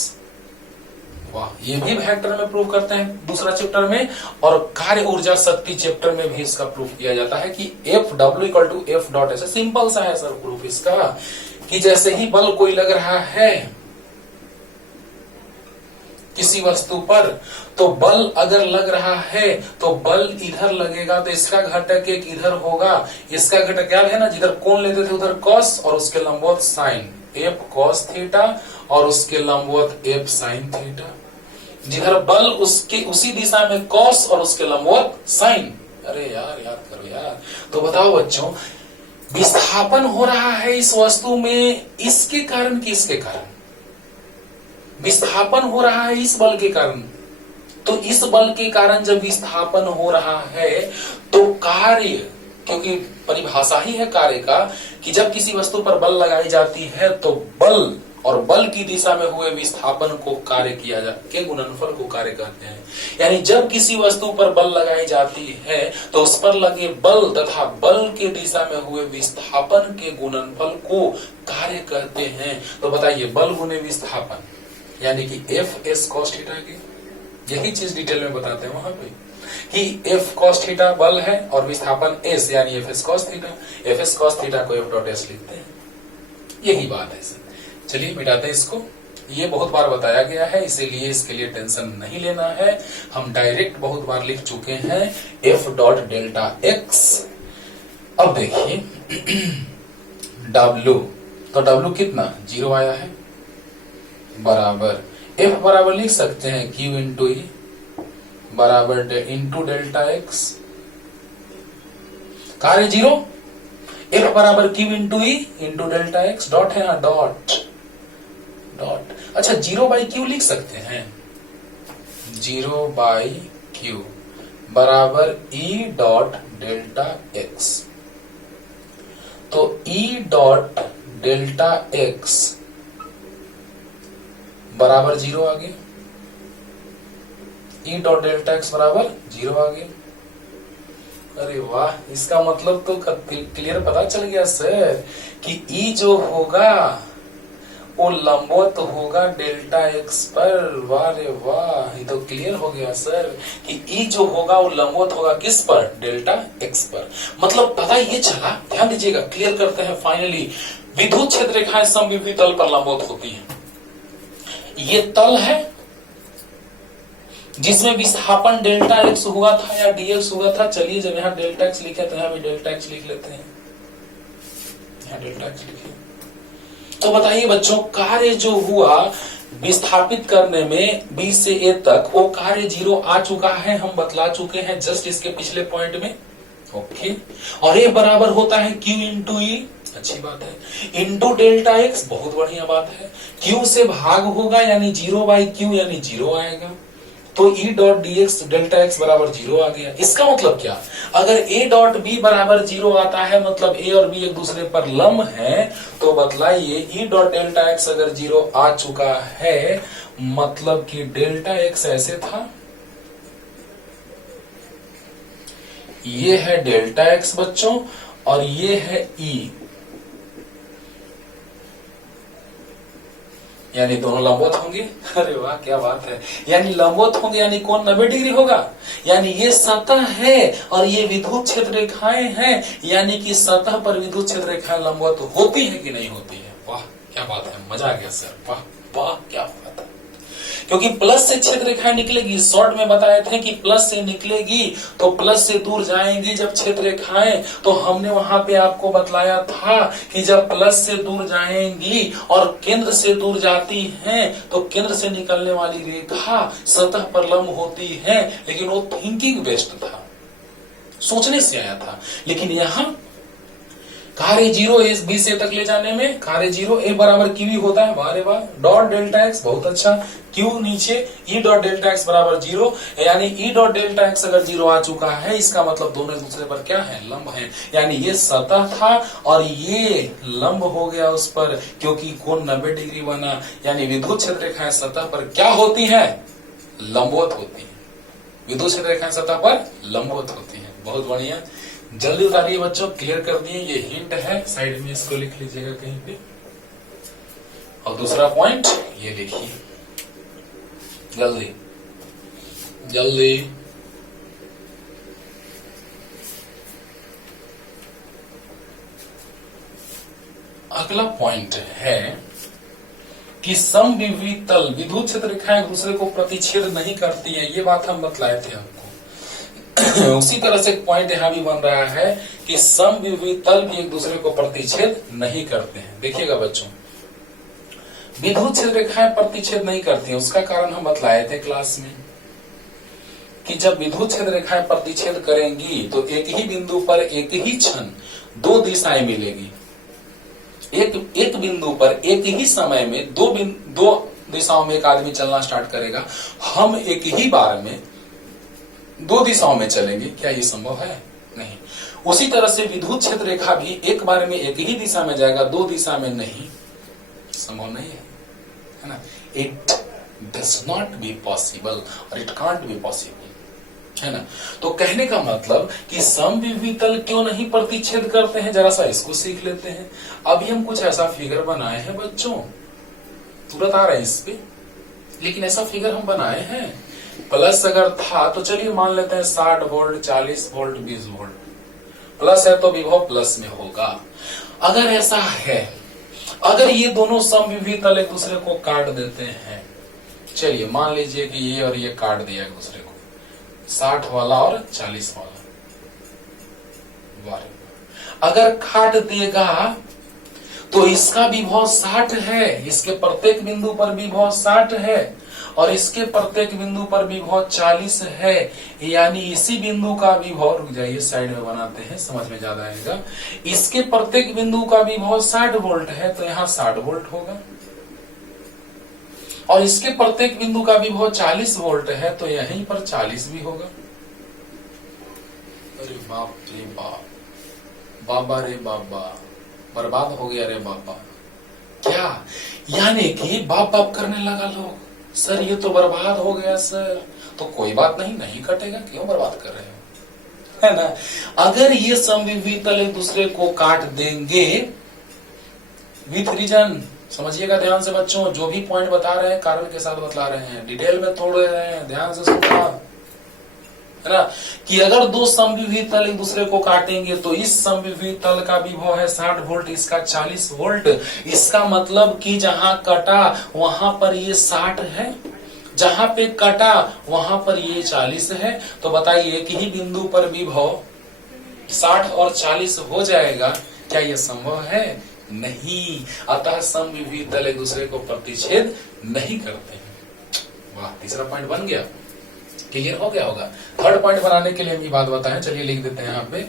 वाह, ये भी वेक्टर में प्रूव करते हैं दूसरा चैप्टर में, और कार्य ऊर्जा शक्ति चैप्टर में भी इसका प्रूफ किया जाता है कि F W equal to F dot ऐसे। सिंपल सा है सर प्रूफ इसका, कि जैसे ही बल कोई लग रहा है किसी वस्तु पर, तो बल अगर लग रहा है तो बल इधर लगेगा तो इसका घटक एक इधर होगा, इसका घटक याद है ना, जिधर कोण लेते थे उधर कॉस और उसके लंबवत साइन, एफ कॉस थीटा और उसके लंबवत एफ साइन थीटा। जिधर बल उसके उसी दिशा में कॉस और उसके लंबवत साइन। अरे यार याद करो यार। तो बताओ बच्चों, विस्थापन हो रहा है इस वस्तु में इसके कारण कि इसके कारण? विस्थापन हो रहा है इस बल के कारण। तो इस बल के कारण जब विस्थापन हो रहा है तो कार्य, क्योंकि परिभाषा ही है कार्य का कि जब किसी वस्तु पर बल लगाई जाती है तो बल और बल की दिशा में हुए विस्थापन को कार्य किया के गुणनफल को कार्य कहते हैं। यानी जब किसी वस्तु पर बल लगाई जाती है तो उस पर लगे बल तथा बल के दिशा में हुए विस्थापन के गुणनफल को कार्य कहते हैं। तो बताइए, बल गुने विस्थापन यानी कि एफ एस कॉस थीटा की, यही चीज डिटेल में बताते हैं वहां पे कि एफ कॉस थीटा बल है और विस्थापन एस यानी F S cos theta. F S cos theta को एफ डॉट एस लिखते हैं, यही बात है सर। चलिए मिटाते हैं इसको। ये बहुत बार बताया गया है इसीलिए इसके लिए टेंशन नहीं लेना है, हम डायरेक्ट बहुत बार लिख चुके हैं एफ डॉट डेल्टा एक्स। अब देखिए डब्ल्यू, तो डब्ल्यू कितना 0 आया है, बराबर एफ बराबर लिख सकते हैं क्यू इंटू ई बराबर इंटू डेल्टा एक्स। कार्य 0, एफ बराबर Q into E into delta x, dot है यहाँ, डॉट डॉट। अच्छा 0 बाई क्यू लिख सकते हैं, 0 बाई क्यू बराबर ई डॉट डेल्टा एक्स। तो ई डॉट डेल्टा एक्स बराबर 0 आ गया, ई डॉट डेल्टा एक्स बराबर 0 आ गया। अरे वाह, इसका मतलब तो क्लियर पता चल गया सर कि ई जो होगा वो लंबवत होगा डेल्टा एक्स पर। वाह रे वाह, ये तो क्लियर हो गया सर कि ई जो होगा वो लंबवत होगा किस पर, डेल्टा एक्स पर। मतलब पता ये चला, ध्यान दीजिएगा, क्लियर करते हैं फाइनली। विद्युत क्षेत्र रेखाएं समविभुज तल पर लंबवत होती हैं। ये तल है जिसमें विस्थापन डेल्टा एक्स हुआ था या डीएक्स हुआ था। चलिए जब यहाँ डेल्टा एक्स लिखे तो यहाँ भी डेल्टा एक्स लिख लेते हैं, यहाँ डेल्टा एक्स लिखे। तो बताइए बच्चों, कार्य जो हुआ विस्थापित करने में बी से ए तक, वो कार्य 0 आ चुका है, हम बतला चुके हैं जस्ट इसके पिछले पॉइंट में। ओके, और ए बराबर होता है क्यू इंटू ई, अच्छी बात है, इंटू डेल्टा एक्स, बहुत बढ़िया बात है। क्यू से भाग होगा यानी 0 बाई क्यू यानी 0 आएगा। तो E dot D x delta x बराबर 0 आ गया। इसका मतलब क्या, अगर ए डॉट बी बराबर 0 आता है मतलब ए और बी एक दूसरे पर लंब है, तो बतलाइए ई डॉट डेल्टा एक्स अगर 0 आ चुका है मतलब कि डेल्टा एक्स ऐसे था, ये है डेल्टा एक्स बच्चों और ये है ई, यानी दोनों लंबवत होंगे। अरे वाह क्या बात है, यानी लंबवत होंगे यानी कोण 90 डिग्री होगा, यानी ये सतह है और ये विद्युत क्षेत्र रेखाएं हैं, यानी कि सतह पर विद्युत क्षेत्र रेखाएं लंबवत होती है कि नहीं होती है। वाह क्या बात है, मजा आ गया सर, वाह वाह क्या बात है। क्योंकि प्लस से क्षेत्र रेखाएं निकलेगी, शॉर्ट में बताए थे कि प्लस से निकलेगी तो प्लस से दूर जाएंगी जब क्षेत्र रेखाएं, तो हमने वहां पे आपको बतलाया था कि जब प्लस से दूर जाएंगी और केंद्र से दूर जाती हैं तो केंद्र से निकलने वाली रेखा सतह पर लंब होती है। लेकिन वो थिंकिंग बेस्ड था, सोचने से आया था। लेकिन यहां कार्य 0 ए बी से तक ले जाने में कार्य 0 ए बराबर क्यू होता है, वाह वाह, डॉट डेल्टा एक्स, बहुत अच्छा, क्यू नीचे ई डॉट डेल्टा एक्स बराबर 0, यानी ई डॉट डेल्टा एक्स अगर 0 आ चुका है इसका मतलब दोनों एक दूसरे पर क्या है, लंब है। यानी ये सतह था और ये लंब हो गया उस पर, क्योंकि कोण 90 डिग्री बना। यानी विद्युत क्षेत्र रेखाएं सतह पर क्या होती है, लंबवत होती है। विद्युत क्षेत्र रेखाएं सतह पर लंबवत होती है। बहुत बढ़िया, जल्दी उतारिए बच्चों, क्लियर कर दिए। ये हिंट है, साइड में इसको लिख लीजिएगा कहीं पे। और दूसरा पॉइंट ये लिखिए, जल्दी जल्दी। अगला पॉइंट है कि समविभवी तल विद्युत क्षेत्र रेखाएं एक दूसरे को प्रतिच्छेद नहीं करती हैं, ये बात हम बतलाए थे आपको। उसी तरह से एक पॉइंट यहां भी बन रहा है कि समविभवी तल भी एक दूसरे को प्रतिच्छेद नहीं करते हैं। देखिएगा बच्चों, विद्युत क्षेत्र रेखाएं प्रतिच्छेद नहीं करती हैं, उसका कारण हम बतलाए थे क्लास में कि जब विद्युत क्षेत्र रेखाएं प्रतिच्छेद करेंगी तो एक ही बिंदु पर एक ही क्षण दो दिशाएं मिलेगी। एक बिंदु पर एक ही समय में दो दिशाओं में एक आदमी चलना स्टार्ट करेगा, हम एक ही बार में दो दिशाओं में चलेंगे, क्या ये संभव है? नहीं। उसी तरह से विद्युत क्षेत्र रेखा भी एक बार में एक ही दिशा में जाएगा, दो दिशा में नहीं, संभव नहीं है ना। It does not be possible और इट कांट बी पॉसिबल, है ना। तो कहने का मतलब कि समविभवी तल क्यों नहीं प्रतिच्छेद करते हैं, जरा सा इसको सीख लेते हैं। अभी हम कुछ ऐसा फिगर बनाए हैं बच्चों, तुरंत आ रहे हैं इस पे, लेकिन ऐसा फिगर हम बनाए हैं। प्लस अगर था तो चलिए मान लेते हैं 60 वोल्ट, 40 वोल्ट, 20 वोल्ट। प्लस है तो विभव प्लस में होगा। अगर ऐसा है, अगर ये दोनों समविभवी तल एक दूसरे को काट देते हैं, चलिए मान लीजिए कि ये और ये काट दिया एक दूसरे को, 60 वाला और 40 वाला, अगर काट देगा तो इसका विभव 60 है, इसके प्रत्येक बिंदु पर विभव 60 है और इसके प्रत्येक बिंदु पर विभव 40 है। यानी इसी बिंदु का विभव, रुक जाइए साइड में बनाते हैं समझ में ज्यादा आएगा, इसके प्रत्येक बिंदु का विभव 60 वोल्ट है तो यहाँ 60 वोल्ट होगा और इसके प्रत्येक बिंदु का विभव 40 वोल्ट है तो यहीं पर 40 भी होगा। अरे बाप रे बाप, बाबा रे बाबा, बर्बाद हो गया रे बाबा। क्या यानी कि बाप बाप करने लगा लोग, सर ये तो बर्बाद हो गया सर। तो कोई बात नहीं, नहीं कटेगा, क्यों बर्बाद कर रहे हो, है ना। अगर ये समविभवी तल एक दूसरे को काट देंगे विथ रीजन, समझिएगा ध्यान से बच्चों, जो भी पॉइंट बता रहे हैं कारण के साथ बता रहे हैं, डिटेल में तोड़ रहे हैं, ध्यान से सुनना, है ना। कि अगर दो समविभवी तल एक दूसरे को काटेंगे तो इस समविभवी तल का विभव है 60 वोल्ट, इसका 40 वोल्ट। इसका मतलब कि जहां कटा वहां पर ये 60 है, जहां पे कटा वहां पर ये 40 है। तो बताइए एक ही बिंदु पर विभव 60 और 40 हो जाएगा, क्या यह संभव है? नहीं। अतः समविभवी तल एक दूसरे को प्रतिच्छेद नहीं करते हैं। वाह, तीसरा पॉइंट बन गया, क्लियर हो गया होगा। थर्ड पॉइंट बनाने के लिए हम ये बात बताएं, चलिए लिख देते हैं यहाँ पे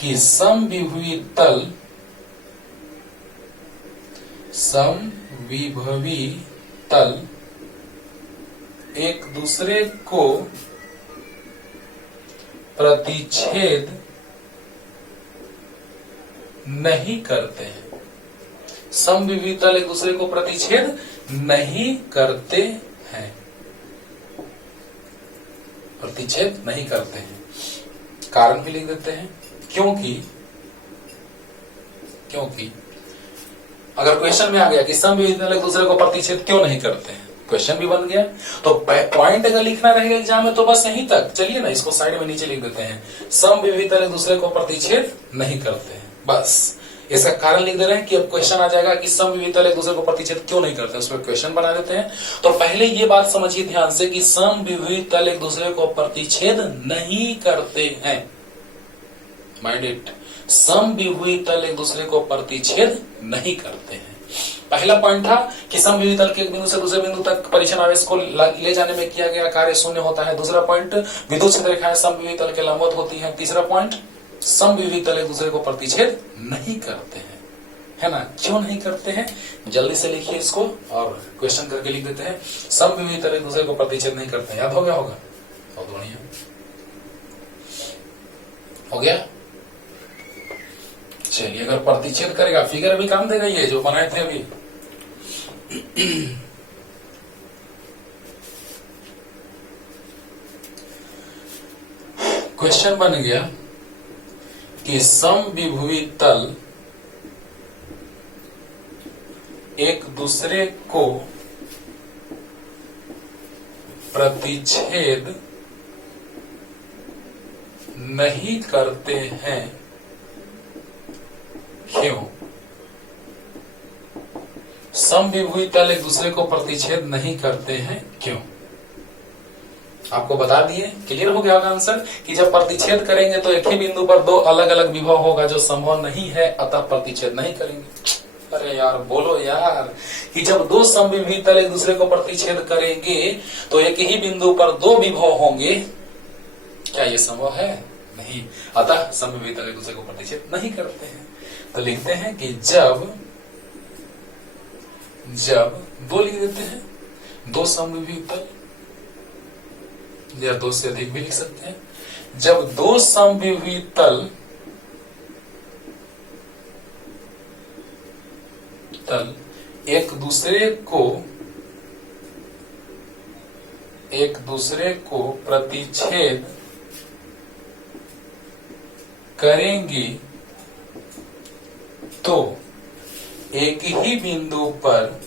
कि समविभवी तल एक दूसरे को प्रतिच्छेद नहीं करते हैं। समविभवी तल एक दूसरे को प्रतिच्छेद नहीं करते हैं, प्रतिच्छेद नहीं करते हैं। कारण भी लिख देते हैं, क्योंकि अगर क्वेश्चन में आ गया कि समविभवी तल एक दूसरे को प्रतिच्छेद क्यों नहीं करते हैं, क्वेश्चन भी बन गया। तो पॉइंट अगर लिखना रहेगा एग्जाम में तो बस यहीं तक। चलिए ना, इसको साइड में नीचे लिख देते हैं, समविभवी तल एक दूसरे को प्रतिच्छेद नहीं करते हैं, बस इसका कारण लिख दे रहे हैं कि अब क्वेश्चन आ जाएगा कि समविभवी तल एक दूसरे को प्रतिच्छेद क्यों नहीं करते, उस पर क्वेश्चन बना देते हैं। तो पहले ये बात समझिए ध्यान से कि समविभवी तल एक दूसरे को प्रतिच्छेद नहीं करते हैं, माइंड इट, समविभवी तल एक दूसरे को प्रतिच्छेद नहीं करते हैं। पहला पॉइंट था कि समविभवी तल के एक बिंदु से दूसरे बिंदु तक परिछन आवेश को ले जाने में किया गया कार्य शून्य होता है। दूसरा पॉइंट, विद्युत क्षेत्र रेखाएं समविभवी तल के लंबवत होती है। तीसरा पॉइंट, समविभवी तल एक दूसरे को प्रतिच्छेद नहीं करते हैं, है ना। क्यों नहीं करते हैं, जल्दी से लिखिए इसको और क्वेश्चन करके लिख देते हैं। समविभवी तल एक दूसरे को प्रतिच्छेद नहीं करते हैं, याद हो गया होगा, बहुत बढ़िया हो गया। चलिए, अगर प्रतिच्छेद करेगा फिगर भी काम देगा, ये जो बनाए थे अभी। क्वेश्चन बन गया कि समविभवी तल एक दूसरे को प्रतिच्छेद नहीं करते हैं, क्यों? समविभुज तल एक दूसरे को प्रतिच्छेद नहीं करते हैं, क्यों? आपको बता दिए, क्लियर हो गया होगा आंसर कि जब प्रतिच्छेद करेंगे तो एक ही बिंदु पर दो अलग अलग विभव होगा जो संभव नहीं है, अतः प्रतिच्छेद नहीं करेंगे। अरे यार बोलो यार, कि जब दो समविभुज तल एक दूसरे को प्रतिच्छेद करेंगे तो एक ही बिंदु पर दो विभव होंगे, क्या ये संभव है? नहीं, अतः समविभुज तल एक दूसरे को प्रतिच्छेद नहीं करते हैं। तो लिखते हैं कि जब दो लिख देते हैं, दो समविभुज तल, या दो से अधिक भी लिख सकते हैं। जब दो समविभुज तल एक दूसरे को प्रतिच्छेद करेंगी तो एक ही बिंदु पर,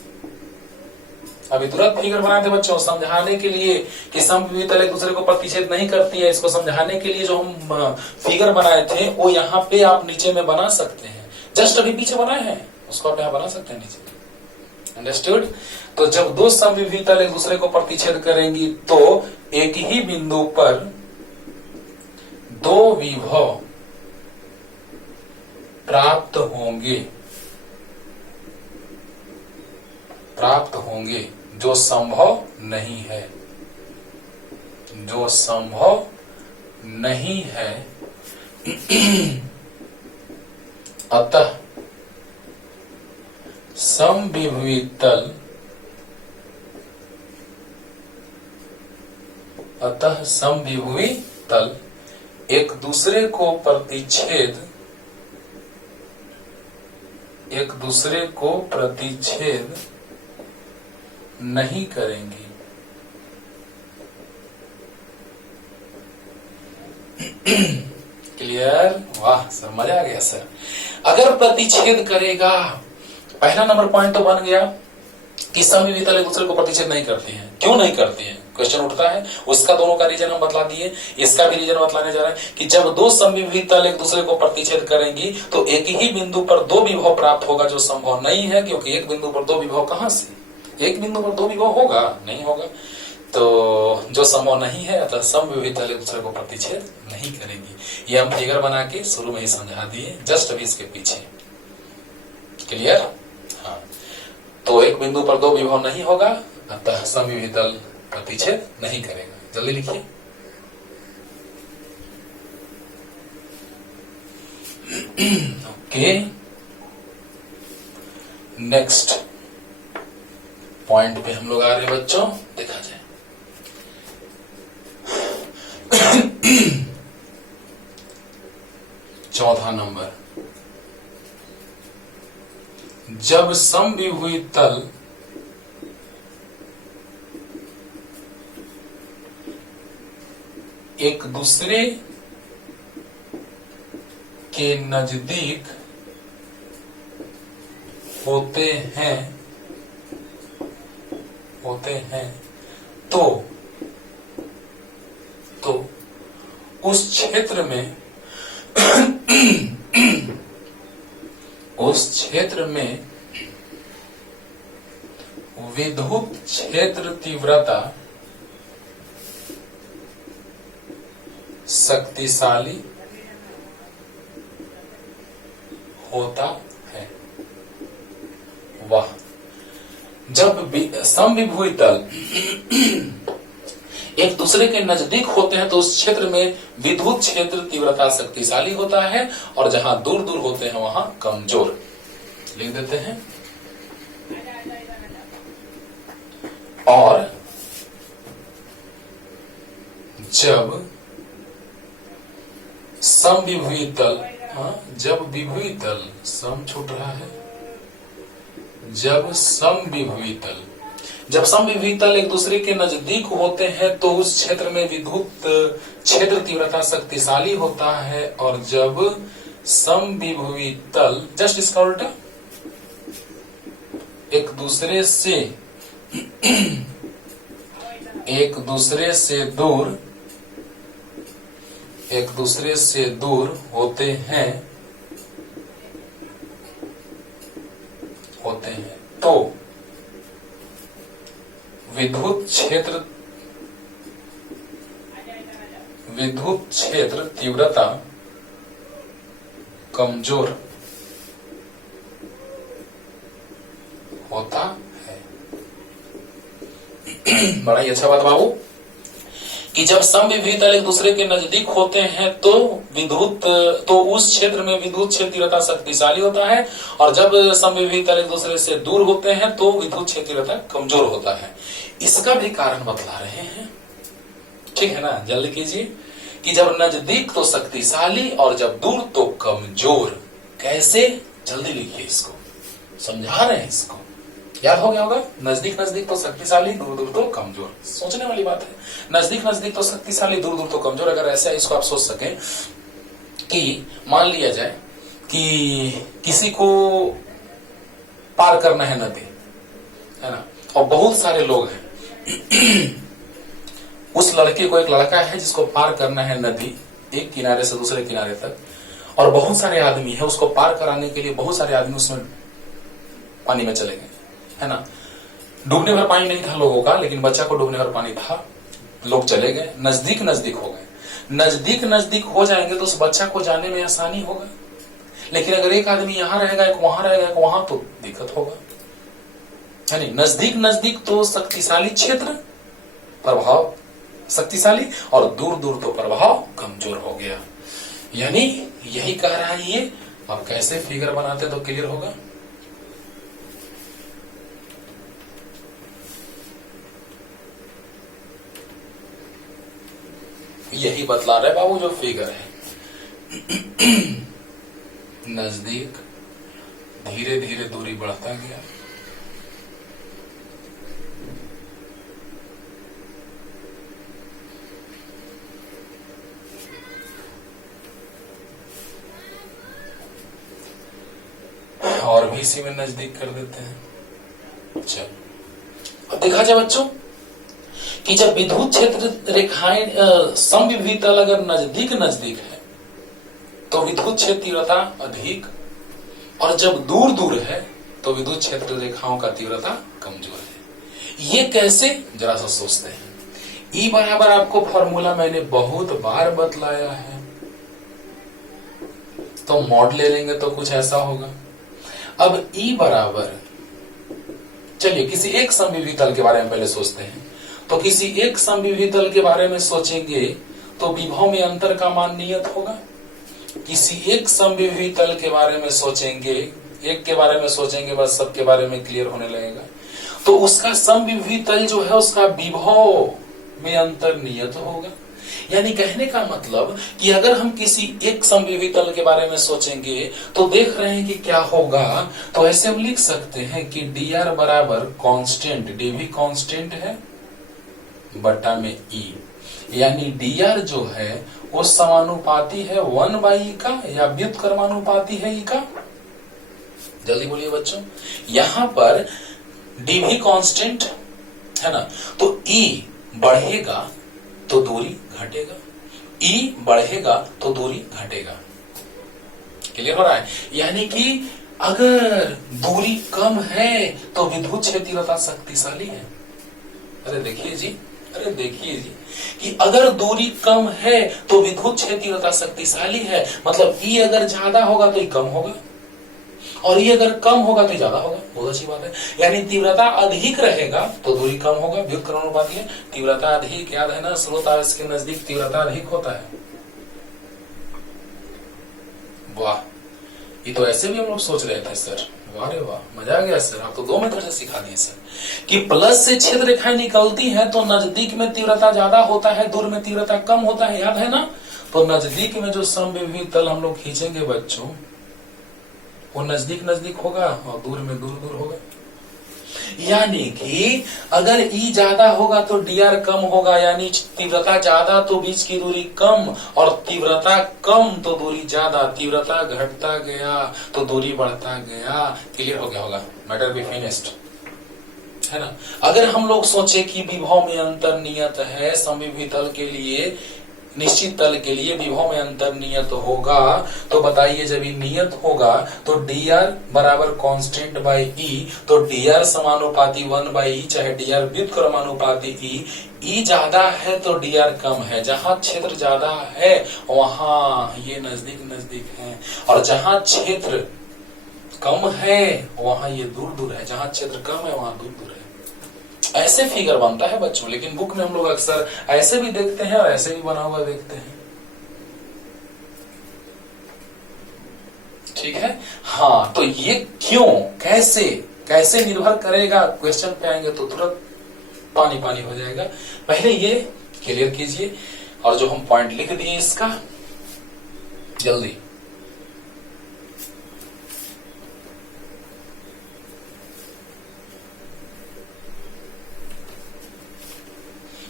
अभी तुरंत फिगर बनाए थे बच्चों समझाने के लिए कि समविभुज तल एक दूसरे को प्रतिच्छेद नहीं करती है, इसको समझाने के लिए जो हम फिगर बनाए थे वो यहाँ पे आप नीचे में बना सकते हैं। जस्ट अभी पीछे बनाए हैं उसको आप यहाँ बना सकते हैं नीचे। अंडरस्टूड? तो जब दो समविभुज तल एक दूसरे को प्रतिच्छेद करेंगी तो एक ही बिंदु पर दो विभव प्राप्त होंगे जो संभव नहीं है, अतः समविभुज तल एक दूसरे को प्रतिच्छेद नहीं करेंगी। क्लियर? वाह सर, मजा आ गया सर। अगर प्रतिच्छेद करेगा, पहला नंबर पॉइंट तो बन गया कि समविभुज तल एक दूसरे को प्रतिच्छेद नहीं करती हैं। क्यों नहीं करती हैं क्वेश्चन उठता है, उसका दोनों का रीजन हम बतला दिए। इसका भी रीजन बतलाने जा रहे हैं कि जब दो समविभुज तल एक दूसरे को प्रतिच्छेद करेंगी तो एक ही बिंदु पर दो विभव प्राप्त होगा जो संभव नहीं है, क्योंकि एक बिंदु पर दो विभव कहां से, एक बिंदु पर दो विभव होगा नहीं होगा, तो जो संभव नहीं है, अतः समविभुज तल एक दूसरे को प्रतिच्छेद नहीं करेंगी। ये हम फिगर बना के शुरू में ही समझा दिए, जस्ट अभी इसके पीछे। क्लियर? हाँ, तो एक बिंदु पर दो विभव नहीं होगा, अतः समविभुज तल प्रतिच्छेद नहीं करेगा। जल्दी लिखिए। ओके, नेक्स्ट पॉइंट पे हम लोग आ रहे बच्चों, देखा जाए। चौथा नंबर, जब समविभुज तल एक दूसरे के नजदीक होते हैं तो उस क्षेत्र में विद्युत क्षेत्र तीव्रता शक्तिशाली होता है। वाह, जब समविभुज तल एक दूसरे के नजदीक होते हैं तो उस क्षेत्र में विद्युत क्षेत्र तीव्रता शक्तिशाली होता है, और जहां दूर दूर होते हैं वहां कमजोर। लिख देते हैं। और जब समविभुज तल, जब विभुज तल, सम छूट रहा है, जब समविभुज तल एक दूसरे के नजदीक होते हैं तो उस क्षेत्र में विद्युत क्षेत्र तीव्रता शक्तिशाली होता है, और जब समविभुज तल, जस्ट इसका उल्टा, एक दूसरे से दूर होते हैं तो विद्युत क्षेत्र तीव्रता कमजोर होता है। बड़ा ही अच्छा बात बाबू कि जब समविभवी तल एक दूसरे के नजदीक होते हैं तो उस क्षेत्र में विद्युत क्षेत्र तीव्रता शक्तिशाली होता है, और जब समविभवी तल एक दूसरे से दूर होते हैं तो विद्युत क्षेत्र तीव्रता कमजोर होता है। इसका भी कारण बतला रहे हैं, ठीक है ना। जल्दी कीजिए कि जब नजदीक तो शक्तिशाली और जब दूर तो कमजोर। कैसे? जल्दी लिखिए, इसको समझा रहे हैं, इसको याद हो गया होगा। नजदीक नजदीक तो शक्तिशाली, दूर दूर तो कमजोर। सोचने वाली बात है, नजदीक नजदीक तो शक्तिशाली, दूर दूर तो कमजोर। अगर ऐसा इसको आप सोच सकें कि मान लिया जाए कि किसी को पार करना है नदी, है ना, और बहुत सारे लोग हैं। उस लड़के को, एक लड़का है जिसको पार करना है नदी एक किनारे से दूसरे किनारे तक, और बहुत सारे आदमी है, उसको पार कराने के लिए बहुत सारे आदमी उसमें पानी में चले गए, है ना। डूबने भर पानी नहीं था लोगों का, लेकिन बच्चा को डूबने भर पानी था, लोग चले गए, नजदीक नजदीक हो गए। नजदीक नजदीक हो जाएंगे तो उस बच्चा को जाने में आसानी होगा, लेकिन अगर एक आदमी यहां रहेगा, एक वहां रहेगा, एक वहां, तो दिक्कत होगा, है नहीं। नजदीक नजदीक तो शक्तिशाली क्षेत्र, प्रभाव शक्तिशाली, और दूर दूर तो प्रभाव कमजोर हो गया। यानी यही कह रहा है ये। अब कैसे फिगर बनाते तो क्लियर होगा। यही बतला रहे बाबू जो फिगर है। नजदीक धीरे धीरे दूरी बढ़ता गया, और भी इसी में नजदीक कर देते हैं। चलो अब देखा जाए बच्चों कि जब विद्युत क्षेत्र रेखाएं समविभवी तल अगर नजदीक नजदीक है तो विद्युत क्षेत्र तीव्रता अधिक, और जब दूर दूर है तो विद्युत क्षेत्र रेखाओं का तीव्रता कमजोर है। ये कैसे? जरा सा सोचते हैं। E बराबर आपको फॉर्मूला मैंने बहुत बार बतलाया है, तो मॉड ले लेंगे तो कुछ ऐसा होगा। अब E बराबर, चलिए किसी एक समविभवी तल के बारे में पहले सोचते हैं। तो किसी एक समविभवी तल के बारे में सोचेंगे तो विभव में अंतर का मान नियत होगा। किसी एक समविभवी तल के बारे में सोचेंगे, एक के बारे में सोचेंगे बस सबके बारे में क्लियर होने लगेगा, तो उसका समविभवी तल जो है उसका विभव में अंतर नियत होगा। यानी कहने का मतलब कि अगर हम किसी एक समविभवी तल के बारे में सोचेंगे तो देख रहे हैं कि क्या होगा, तो ऐसे हम लिख सकते हैं कि dr बराबर कांस्टेंट, d भी कांस्टेंट है बटा में E, यानी dr जो है वो समानुपाती है 1/e का, या व्युत्क्रमानुपाती है E का। जल्दी बोलिए बच्चों, यहां पर d भी कांस्टेंट है ना, तो E बढ़ेगा तो दूरी घटेगा, E बढ़ेगा तो दूरी घटेगा। क्लियर हो रहा है? यानी कि अगर दूरी कम है तो विद्युत क्षेत्र तीव्रता शक्तिशाली है। अरे देखिए जी, अरे देखिए जी कि अगर दूरी कम है तो विद्युत क्षेत्र तीव्रता शक्तिशाली है, मतलब E अगर ज्यादा होगा तो E कम होगा, और ये अगर कम होगा तो ज्यादा होगा। बहुत अच्छी बात है। यानी तीव्रता अधिक रहेगा तो दूरी कम होगा, व्युत्क्रमानुपाती है। तीव्रता अधिक, याद है ना, स्रोत आवेश के नजदीक तीव्रता अधिक होता है। वाह, ये तो ऐसे भी हम लोग सोच रहे थे सर। वाह रे वाह, मजा आ गया सर, आप तो 2 मेथड से सिखा दिए सर। कि प्लस से क्षेत्र रेखाएं निकलती है तो नजदीक में तीव्रता ज्यादा होता है, दूर में तीव्रता कम होता है, याद है ना। तो नजदीक में जो समविभवी तल हम लोग खींचेंगे बच्चों, वो नजदीक नजदीक होगा और दूर में दूर दूर होगा। यानी कि अगर E ज्यादा होगा तो dr कम होगा, यानी तीव्रता ज्यादा तो बीच की दूरी कम, और तीव्रता कम तो दूरी ज्यादा। तीव्रता घटता गया तो दूरी बढ़ता गया। क्लियर हो गया होगा, मैटर बी फिनिश्ड, है ना। अगर हम लोग सोचे कि विभव में अंतर नियत है समविभवी तल के लिए, निश्चित तल के लिए विभव में अंतर नियत होगा, तो बताइए जब ये नियत होगा तो dr बराबर कांस्टेंट बाई ई, तो dr समानुपाती 1/e, चाहे dr व्युत्क्रमानुपाती e ज्यादा है तो dr कम है। जहां क्षेत्र ज्यादा है वहां ये नजदीक नजदीक है, और जहां क्षेत्र कम है वहां ये दूर दूर है। जहां क्षेत्र कम है वहां दूर दूर है। ऐसे फिगर बनता है बच्चों, लेकिन बुक में हम लोग अक्सर ऐसे भी देखते हैं और ऐसे भी बना हुआ देखते हैं। ठीक है, हाँ, तो ये क्यों, कैसे कैसे निर्भर करेगा, क्वेश्चन पे आएंगे तो तुरंत पानी पानी हो जाएगा। पहले ये क्लियर कीजिए, और जो हम पॉइंट लिख दिए इसका जल्दी।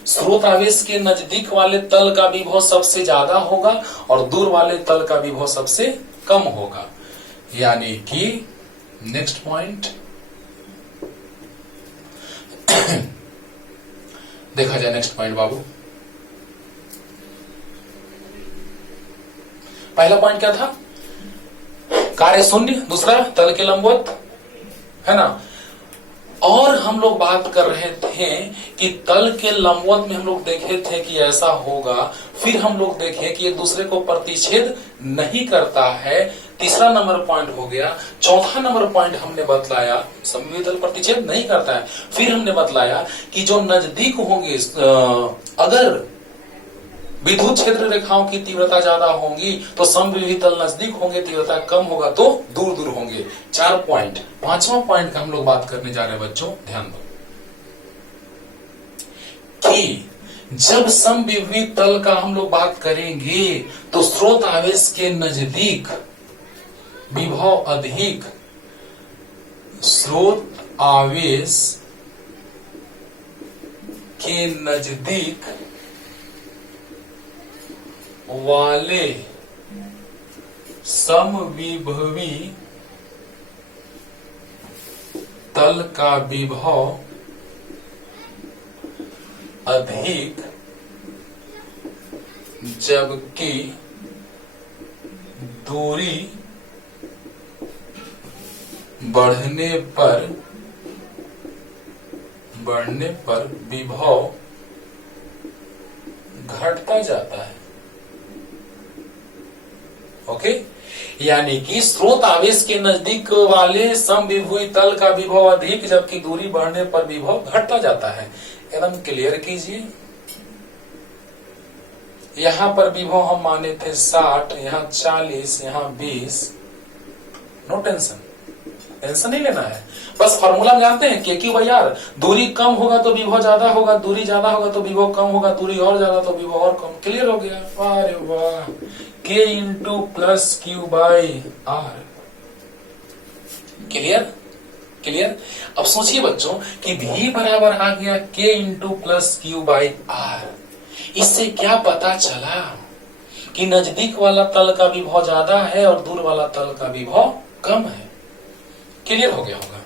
स्रोत आवेश के नजदीक वाले तल का विभव सबसे ज्यादा होगा और दूर वाले तल का विभव सबसे कम होगा। यानी कि नेक्स्ट पॉइंट देखा जाए। नेक्स्ट पॉइंट बाबू, पहला पॉइंट क्या था, कार्य शून्य, दूसरा तल के लंबवत, है ना। और हम लोग बात कर रहे थे कि तल के लंबवत में हम लोग देखे थे कि ऐसा होगा, फिर हम लोग देखे कि एक दूसरे को प्रतिच्छेद नहीं करता है, तीसरा नंबर पॉइंट हो गया। चौथा नंबर पॉइंट हमने बतलाया सममित तल प्रतिच्छेद नहीं करता है। फिर हमने बतलाया कि जो नजदीक होंगे, अगर विद्युत क्षेत्र रेखाओं की तीव्रता ज्यादा होंगी तो समविभवी तल नजदीक होंगे, तीव्रता कम होगा तो दूर दूर होंगे। 4 पॉइंट। पांचवा पॉइंट का हम लोग बात करने जा रहे हैं बच्चों, ध्यान दो कि जब समविभवी तल का हम लोग बात करेंगे तो स्रोत आवेश के नजदीक विभव अधिक, स्रोत आवेश के नजदीक वाले समविभवी तल का विभव अधिक, जबकि दूरी बढ़ने पर विभव घटता जाता है। ओके, यानी कि स्रोत आवेश के नजदीक वाले समविभवी तल का विभव अधिक, जबकि दूरी बढ़ने पर विभव घटता जाता है। एकदम क्लियर कीजिए। यहां पर विभव हम माने थे 60, यहां 40, यहां 20। नो टेंशन, टेंशन नहीं लेना है, बस फॉर्मूला में जानते हैं के क्यू बाई आर। दूरी कम होगा तो विभव ज्यादा होगा, दूरी ज्यादा होगा तो विभव कम होगा, दूरी और ज्यादा तो विभव और कम। क्लियर हो गया? अरे वाह, K into plus Q by R. Clear? Clear? अब सोचिए बच्चों कि भी बराबर आ गया K into plus Q by R. इससे क्या पता चला कि नजदीक वाला तल का विभव ज्यादा है और दूर वाला तल का विभव कम है। क्लियर हो गया होगा?